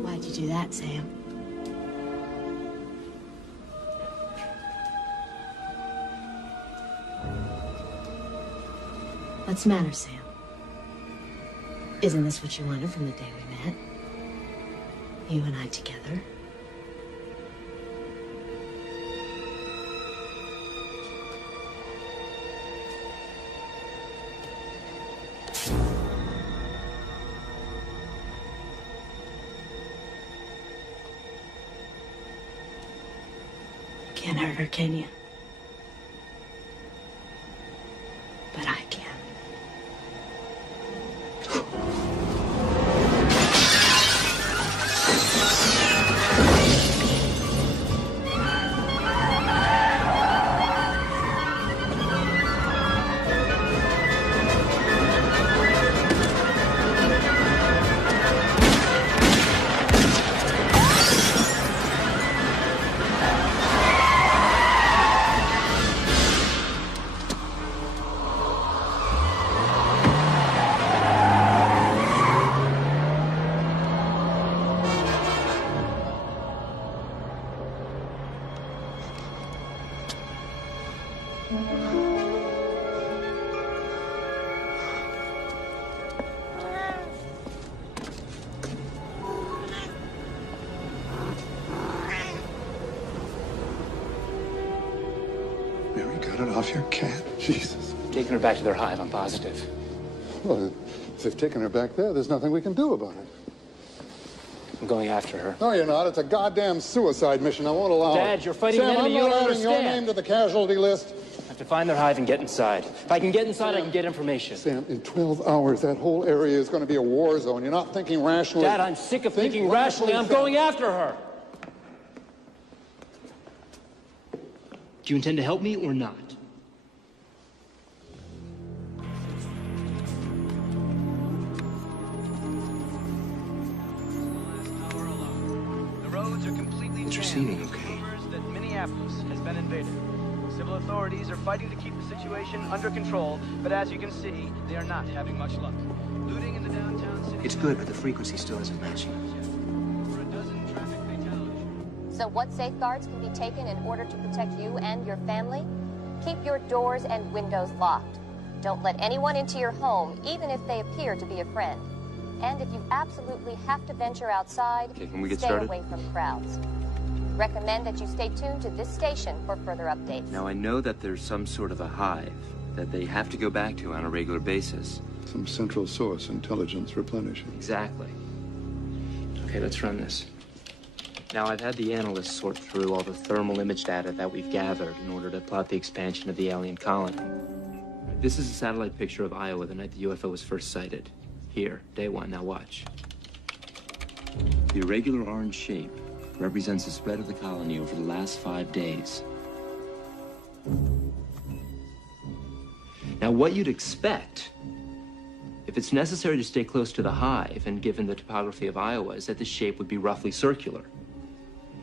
Why'd you do that, Sam? What's the matter, Sam? Isn't this what you wanted from the day we met? You and I together? Can't hurt her, can you? But I can. Mary got it off your cat. Jesus. Taking her back to their hive, I'm positive. Well, if they've taken her back there's nothing we can do about it. I'm going after her. No, you're not. It's a goddamn suicide mission. I won't allow it. Dad, you're fighting an Sam, enemy I'm you not don't adding your understand. name to the casualty list. I have to find their hive and get inside. If I can get inside, I can get information. Sam, in 12 hours, that whole area is going to be a war zone. You're not thinking rationally. Dad, I'm sick of thinking rationally. I'm going after her. Do you intend to help me or not? The roads are completely Interceding, jammed. okay. Rumors that Minneapolis has been invaded. Civil authorities are fighting to keep the situation under control, but as you can see, they are not having much luck. Looting in the downtown city. It's good, but the frequency still isn't matching. Over a dozen traffic fatalities. So what safeguards can be taken in order to protect you and your family? Keep your doors and windows locked. Don't let anyone into your home, even if they appear to be a friend. And if you absolutely have to venture outside, Okay, can we get stay started? away from crowds. Recommend that you stay tuned to this station for further updates. Now, I know that there's some sort of a hive that they have to go back to on a regular basis. Some central source, intelligence replenishing. Exactly. Okay, let's run this. Now, I've had the analysts sort through all the thermal image data that we've gathered in order to plot the expansion of the alien colony. This is a satellite picture of Iowa the night the UFO was first sighted. Here, day one. Now watch. The irregular orange shape represents the spread of the colony over the last 5 days. Now, what you'd expect, if it's necessary to stay close to the hive, and given the topography of Iowa, is that the shape would be roughly circular.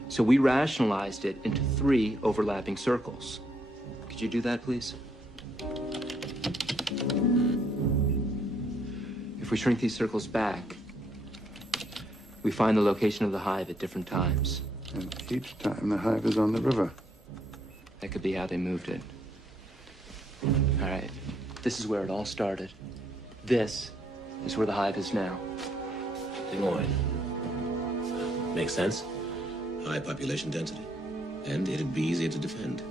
So we rationalized it into 3 overlapping circles. Could you do that, please? If we shrink these circles back, we find the location of the hive at different times. And each time the hive is on the river. That could be how they moved it. All right, this is where it all started. This is where the hive is now. Des Moines. Makes sense. High population density. And it'd be easier to defend.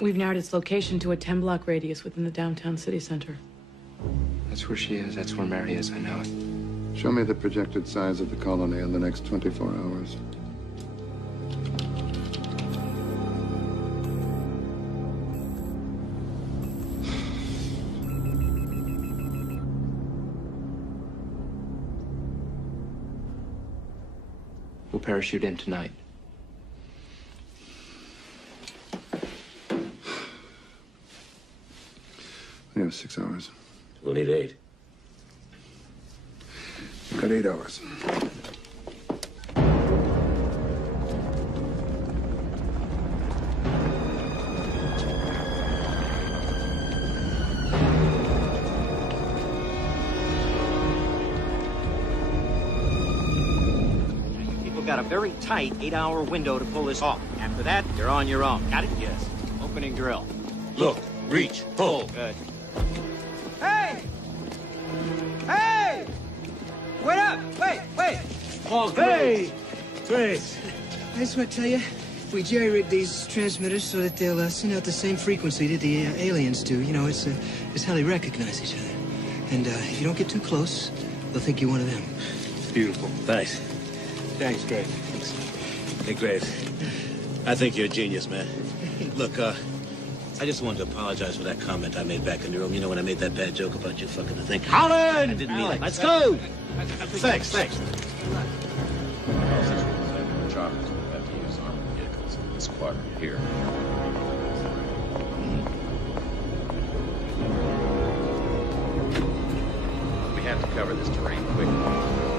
We've narrowed its location to a 10-block radius within the downtown city center. That's where she is. That's where Mary is. I know it. Show me the projected size of the colony in the next 24 hours. We'll parachute in tonight. We have 6 hours. We'll need 8. We've got 8 hours. Got a very tight 8-hour window to pull this off. After that, you're on your own. Got it? Yes. Opening drill. Look, reach, pull. Good. Hey! Hey! Wait up! Wait! Paul, hey! Grace. I just want to tell you, we jerry-rigged these transmitters so that they'll send out the same frequency that the aliens do. You know, it's how they recognize each other. And if you don't get too close, they'll think you're one of them. Beautiful. Thanks. Thanks, Grace. Hey, Graves. I think you're a genius, man. Look, I just wanted to apologize for that comment I made back in the room. You know, when I made that bad joke about you fucking the thing. Holland! I didn't mean it. Let's go! Thanks. Since Charles will have to use armored vehicles in this quadrant here. We have to cover this terrain quickly.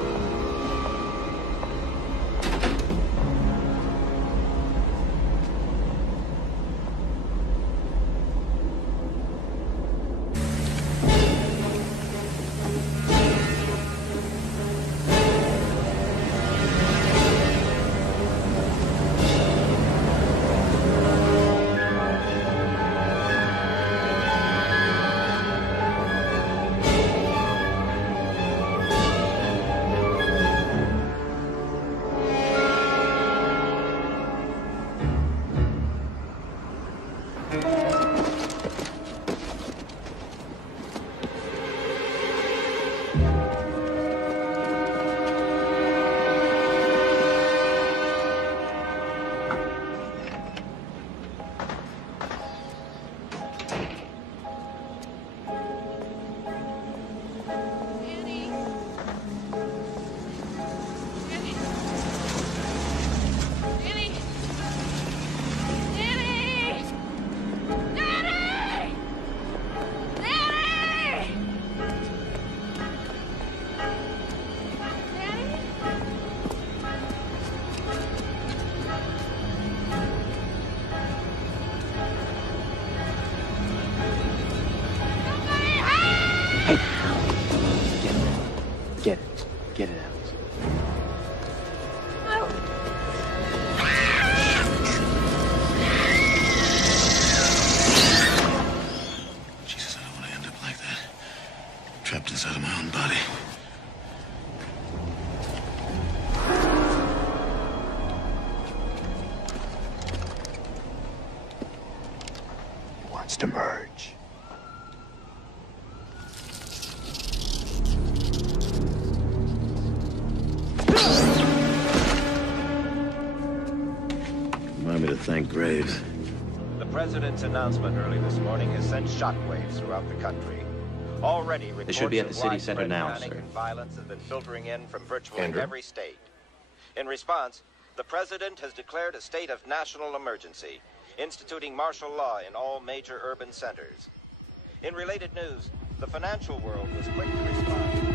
Get it out. Jesus, I don't want to end up like that. Trapped inside of my own body. He wants to merge. to thank Graves. The president's announcement early this morning has sent shockwaves throughout the country. Already, They should be at the reports of city center widespread now, panic sir. and violence have been filtering in from virtually Andrew? every state. In response, the president has declared a state of national emergency, instituting martial law in all major urban centers. In related news, the financial world was quick to respond.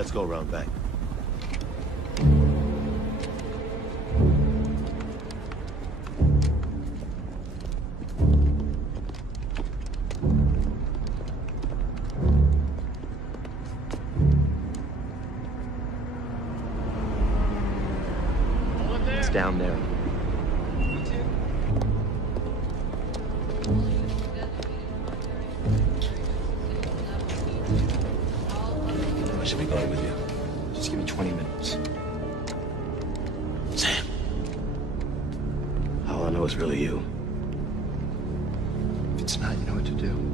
Let's go around back. It's down there. I should be going with you. Just give me 20 minutes. Sam. All I know is really you. If it's not, you know what to do.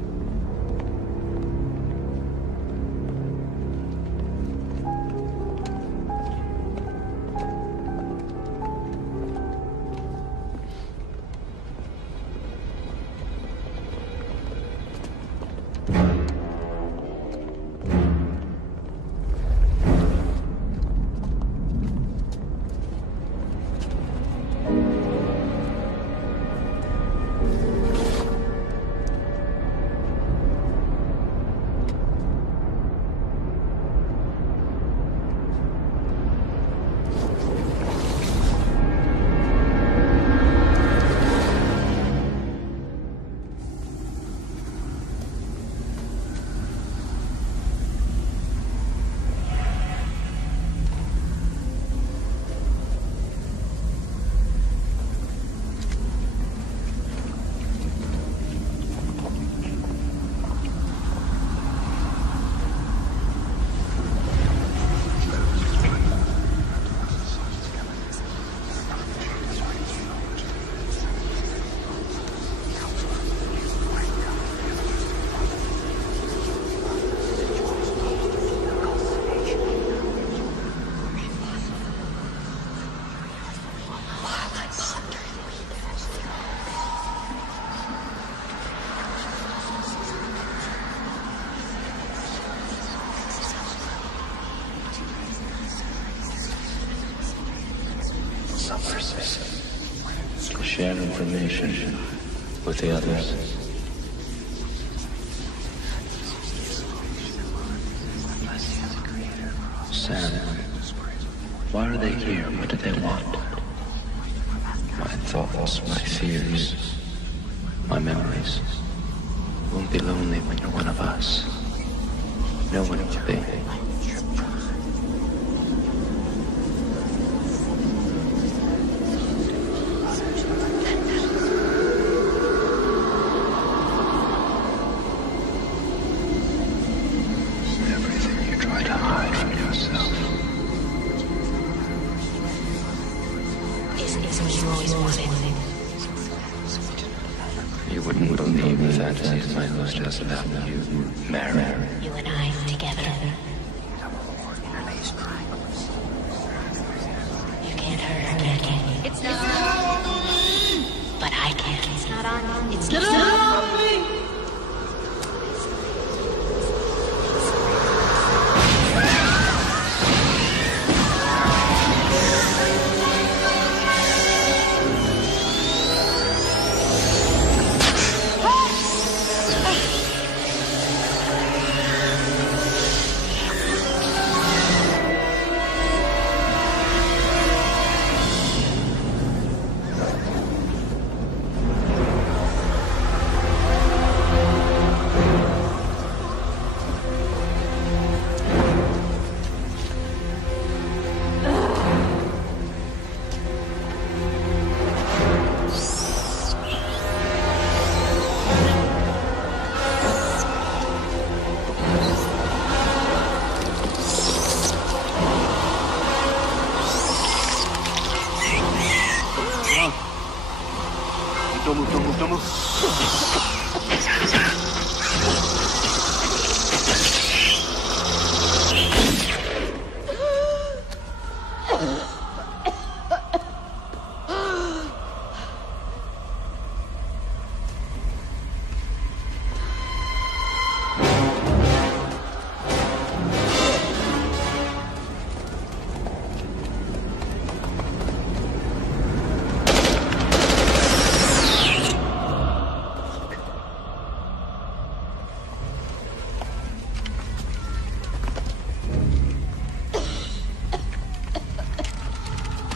Share information with the others. Sam, why are they here? What do they want? My thoughts, my fears, my memories. You won't be lonely when you're one of us. No one will be. You wouldn't believe the fantasies my host has about you, Mary. You and I together. You can't hurt her, can you? It's not on me! But I can. It's not on me. It's not on me!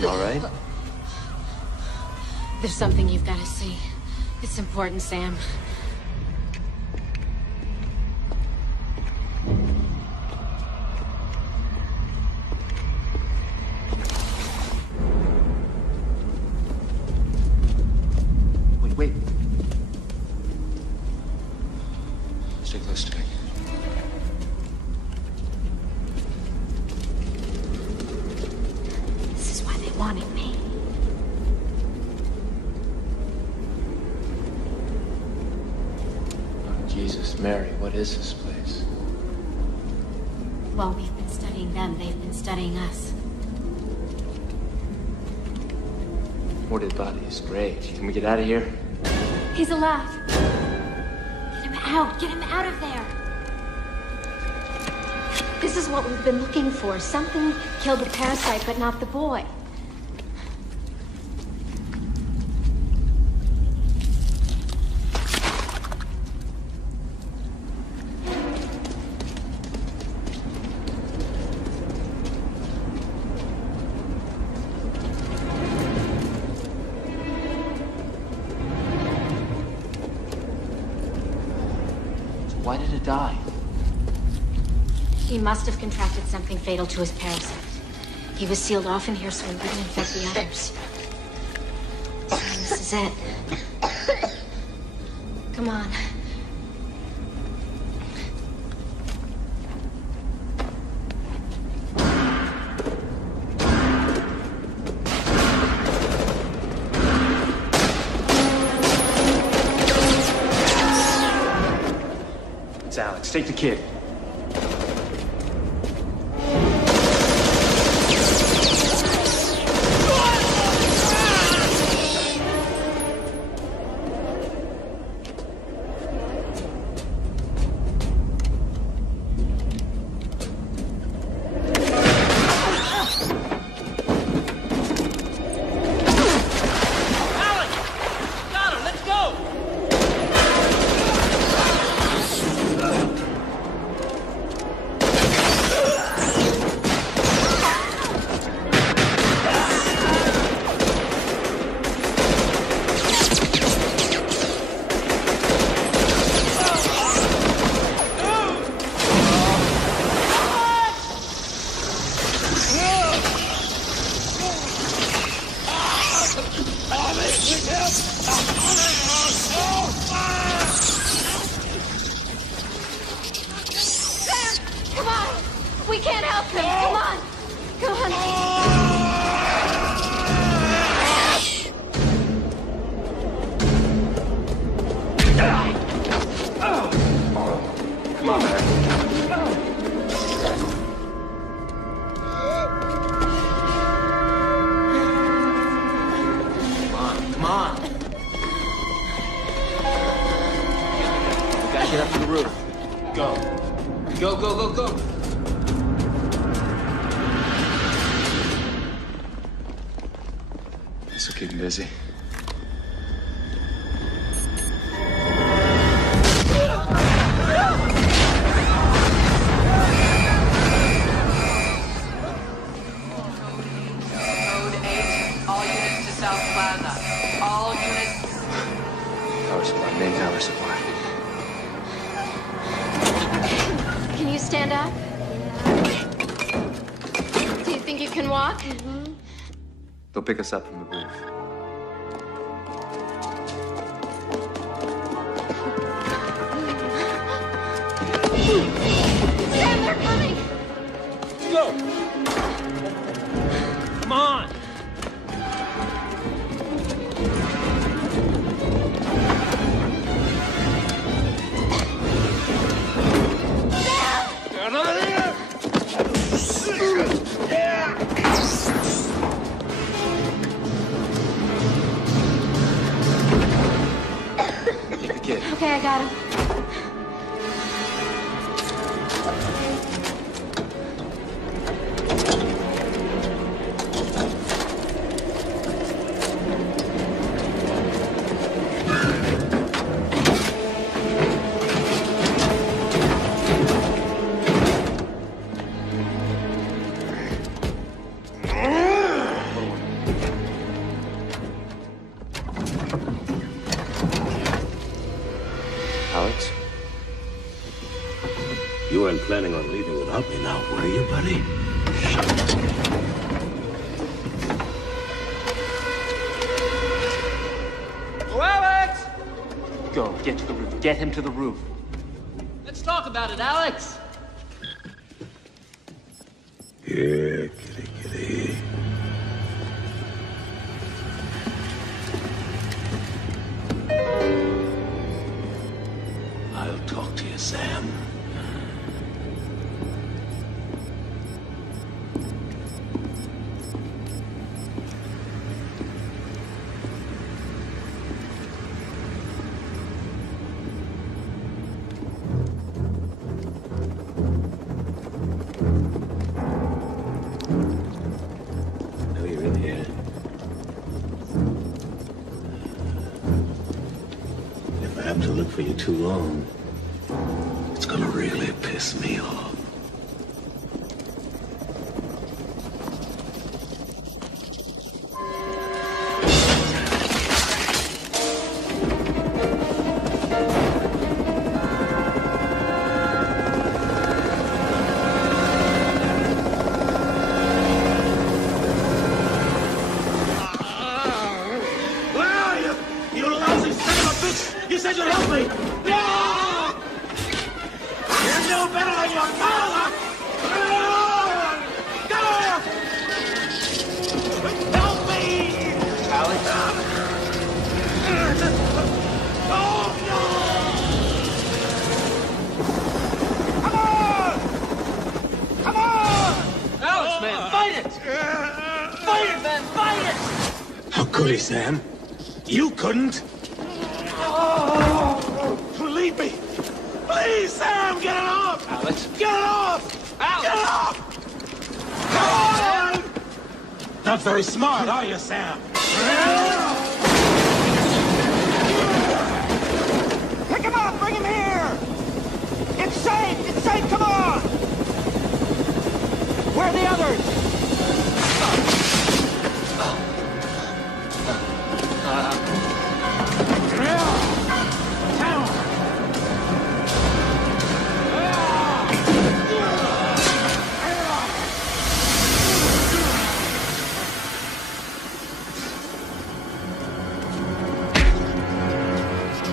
You all right? There's something you've got to see. It's important, Sam. Wait. Stay close to me. This is why they wanted me. Oh, Jesus, Mary, what is this place? While we've been studying them, they've been studying us. Hoarded bodies, great. Can we get out of here? He's alive. Get him out. Get him out of there. This is what we've been looking for. Something killed the parasite, but not the boy. Why did it die? He must have contracted something fatal to his parasite. He was sealed off in here so he wouldn't infect the others. So this is it. Come on. It's Alex. Take the kid. Sam, come on. We can't help him. Come on. Come on. Come on, Mary. Come on. We gotta get up to the roof. Go. Go. This will keep him busy. Code 8, all units to South Plaza. All units. Power supply, main power supply. Can you stand up? Do you think you can walk? They'll pick us up from the roof. Sam, they're coming! Go! Come on! Take the kid. Okay, I got him. You weren't planning on leaving without me now, were you, buddy? Alex! Go, get to the roof. Get him to the roof. Let's talk about it, Alex. Here, kitty. I'll talk to you, Sam. Know you're in here. If I have to look for you too long, it's gonna really piss me off. Where are you? You lousy son of a bitch! You said you'd help me! No! You're no better than your father! Go! Help me! Alex? Oh, no! Come on! Come on! Alex, man, fight it! Fight it, man, fight it! How could he, Sam? You couldn't. Leave me. Please, Sam, get it off! Alex? Get it off! Alex! Get it off! Come on! Not very smart, are you, Sam? Pick him up! Bring him here! It's safe! It's safe! Come on! Where are the others?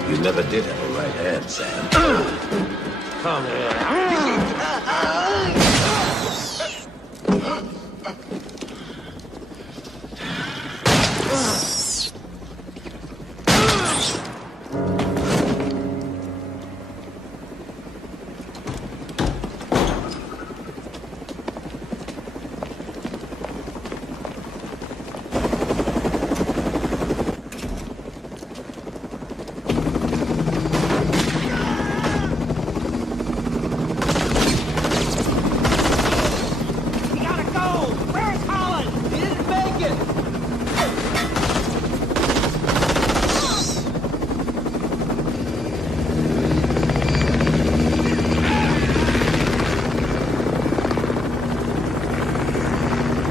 You never did have a right hand, Sam. Come here. We gotta go! Where's Holland? He didn't make it!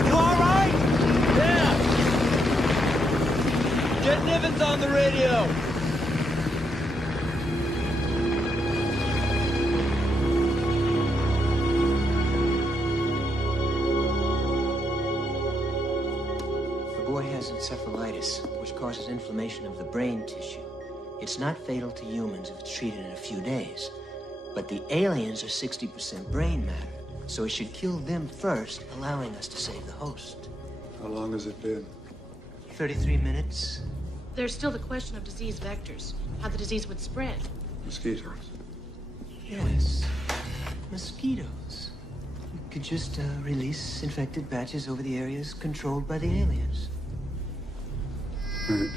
You alright? Yeah! Get Nivens on the radio! The boy has encephalitis, which causes inflammation of the brain tissue. It's not fatal to humans if it's treated in a few days. But the aliens are 60% brain matter, so it should kill them first, allowing us to save the host. How long has it been? 33 minutes. There's still the question of disease vectors, how the disease would spread. Mosquitoes. Yes. Mosquitoes. We could just release infected batches over the areas controlled by the aliens. Right.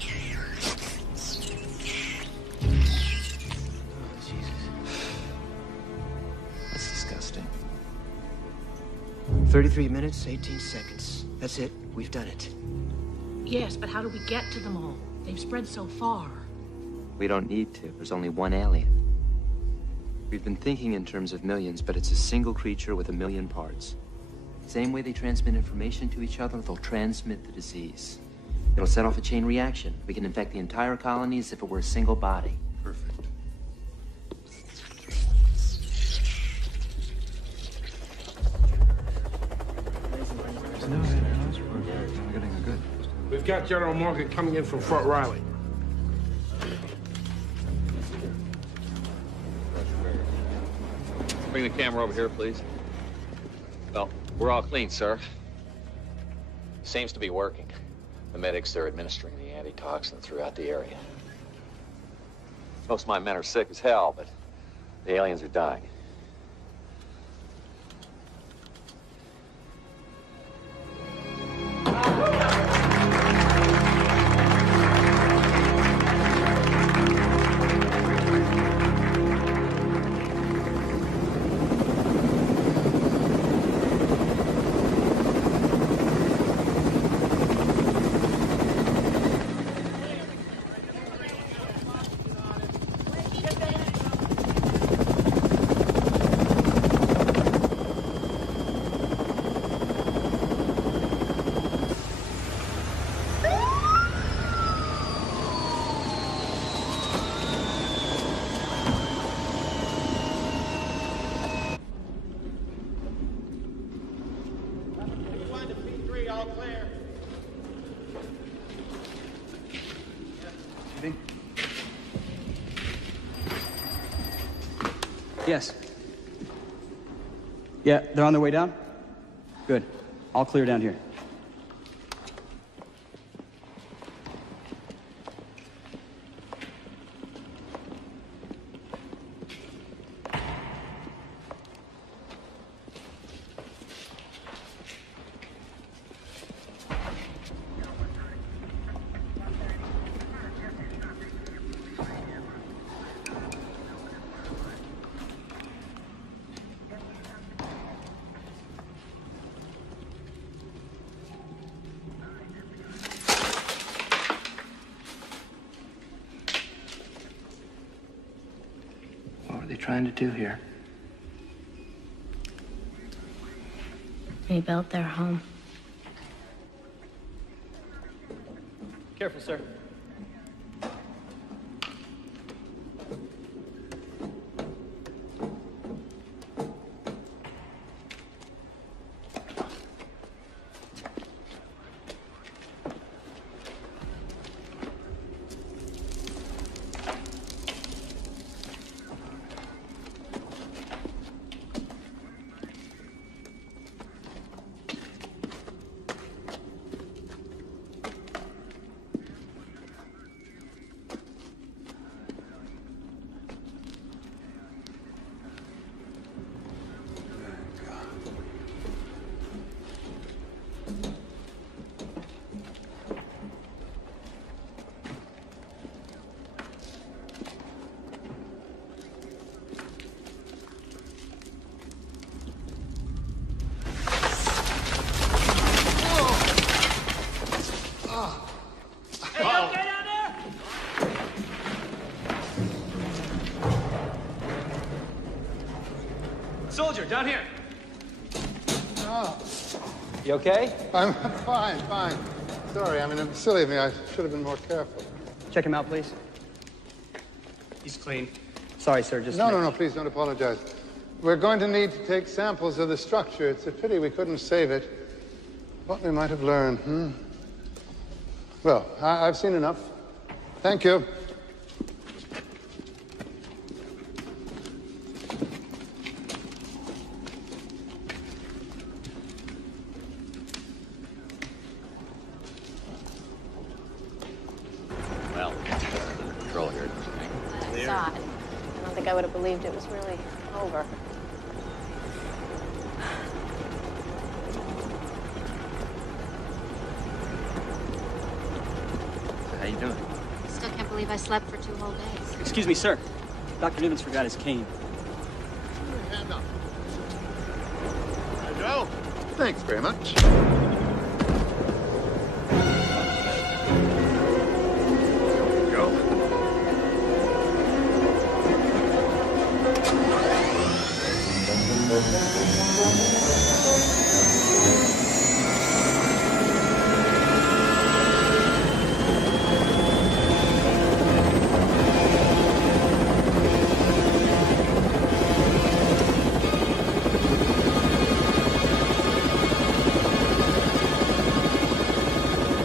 Oh, Jesus. That's disgusting. 33 minutes, 18 seconds. That's it. We've done it. Yes, but how do we get to them all? They've spread so far. We don't need to. There's only one alien. We've been thinking in terms of millions, but it's a single creature with a million parts. Same way they transmit information to each other, they'll transmit the disease. It'll set off a chain reaction. We can infect the entire colony as if it were a single body. Perfect. got General Morgan coming in from Fort Riley. Bring the camera over here, please. Well, we're all clean, sir. Seems to be working. The medics are administering the antitoxin throughout the area. Most of my men are sick as hell, but the aliens are dying. Yes. Yeah, they're on their way down? Good. All clear down here. What were they trying to do here? Rebuilt their home. Careful, sir. Soldier, down here. Oh, You okay? I'm fine, fine. Sorry, I mean, it's silly of me. I should have been more careful. Check him out, please. He's clean. Sorry, sir, just... No, please don't apologize. We're going to need to take samples of the structure. It's a pity we couldn't save it. What we might have learned, Well, I've seen enough. Thank you. Well, control here. I saw it. I don't think I would have believed it was really over. How you doing? Still can't believe I slept for 2 whole days. Excuse me, sir. Dr. Nivens forgot his cane. Hand up. There you go. Thanks very much.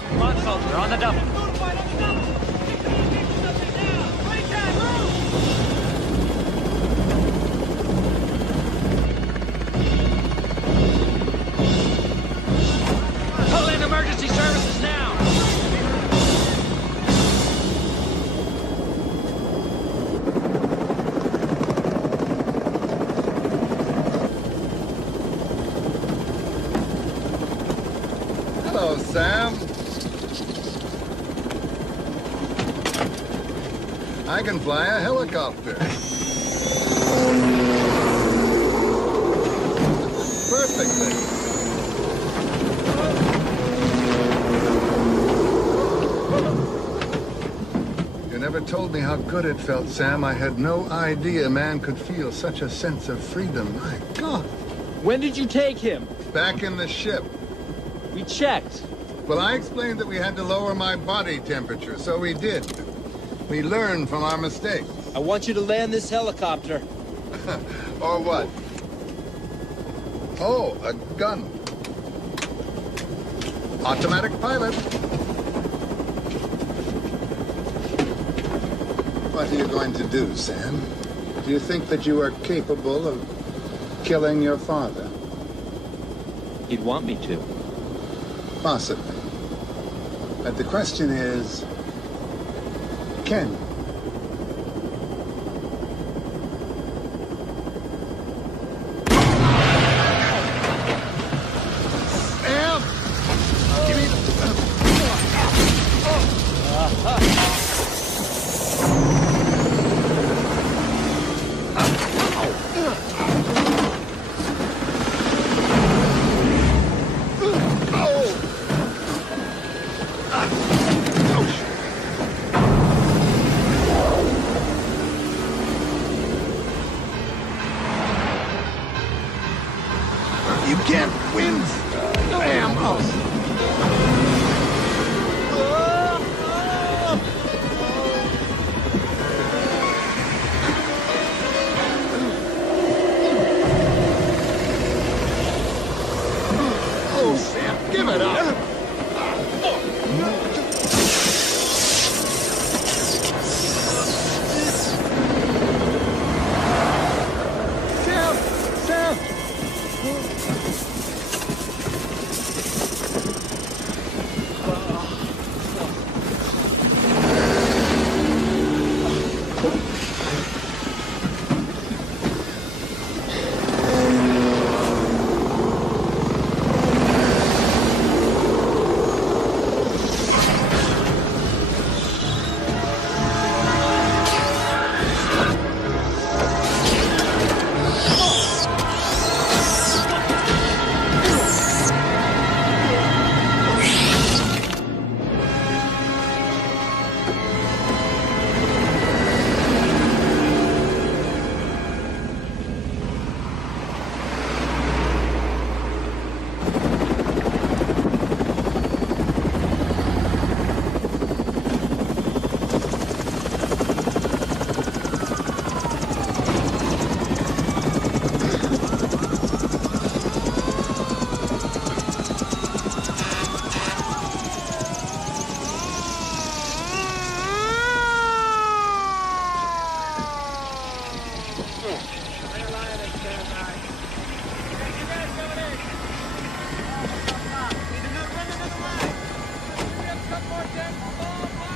Come on, soldier, Hello, Sam. I can fly a helicopter. Perfectly. You never told me how good it felt, Sam. I had no idea a man could feel such a sense of freedom. My God. When did you take him? Back in the ship. We checked. Well, I explained that we had to lower my body temperature, so we did. We learned from our mistakes. I want you to land this helicopter. Or what? Oh, a gun. Automatic pilot. What are you going to do, Sam? Do you think that you are capable of killing your father? He'd want me to. Possibly. But the question is, can you? You can't win, Sam. Oh, Sam, give it up.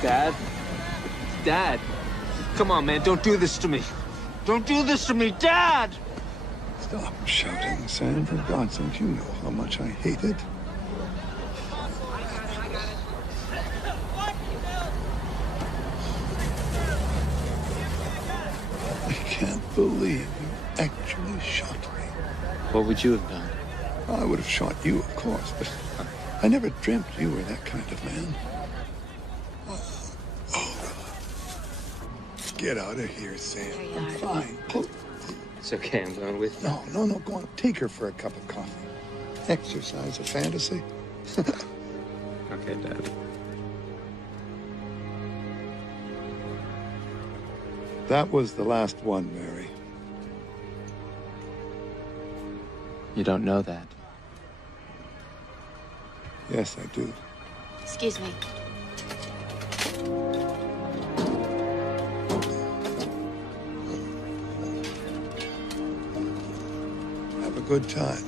Dad? Dad? Come on, man, don't do this to me. Don't do this to me, Dad! Stop shouting, Sam. For God's sake, you know how much I hate it. I can't believe you actually shot me. What would you have done? I would have shot you, of course, but I never dreamt you were that kind of man. Oh, God. Get out of here, Sam. I'm fine. Oh. It's okay, I'm going with you. No, go on. Take her for a cup of coffee. Exercise a fantasy. Okay, Dad. That was the last one, Mary. You don't know that. Yes, I do. Excuse me. Have a good time.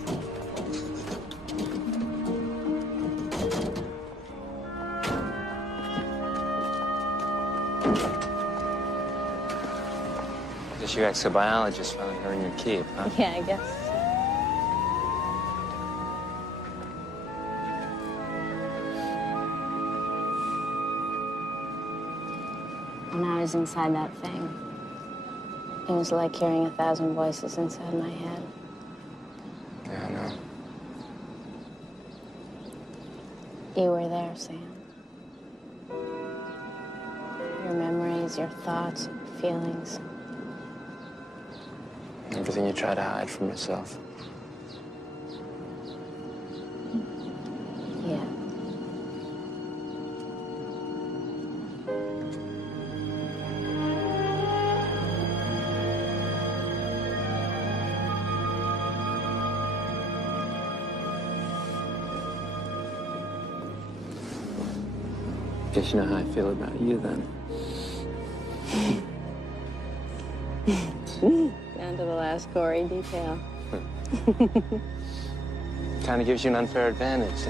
Guess your exobiologist finally earned your keep, huh? Yeah, I guess. I was inside that thing, it was like hearing 1,000 voices inside my head. Yeah, I know. You were there, Sam. Your memories, your thoughts, feelings. Everything you try to hide from yourself. Yeah. Guess you know how I feel about you, then. Down to the last gory detail. Kind of gives you an unfair advantage.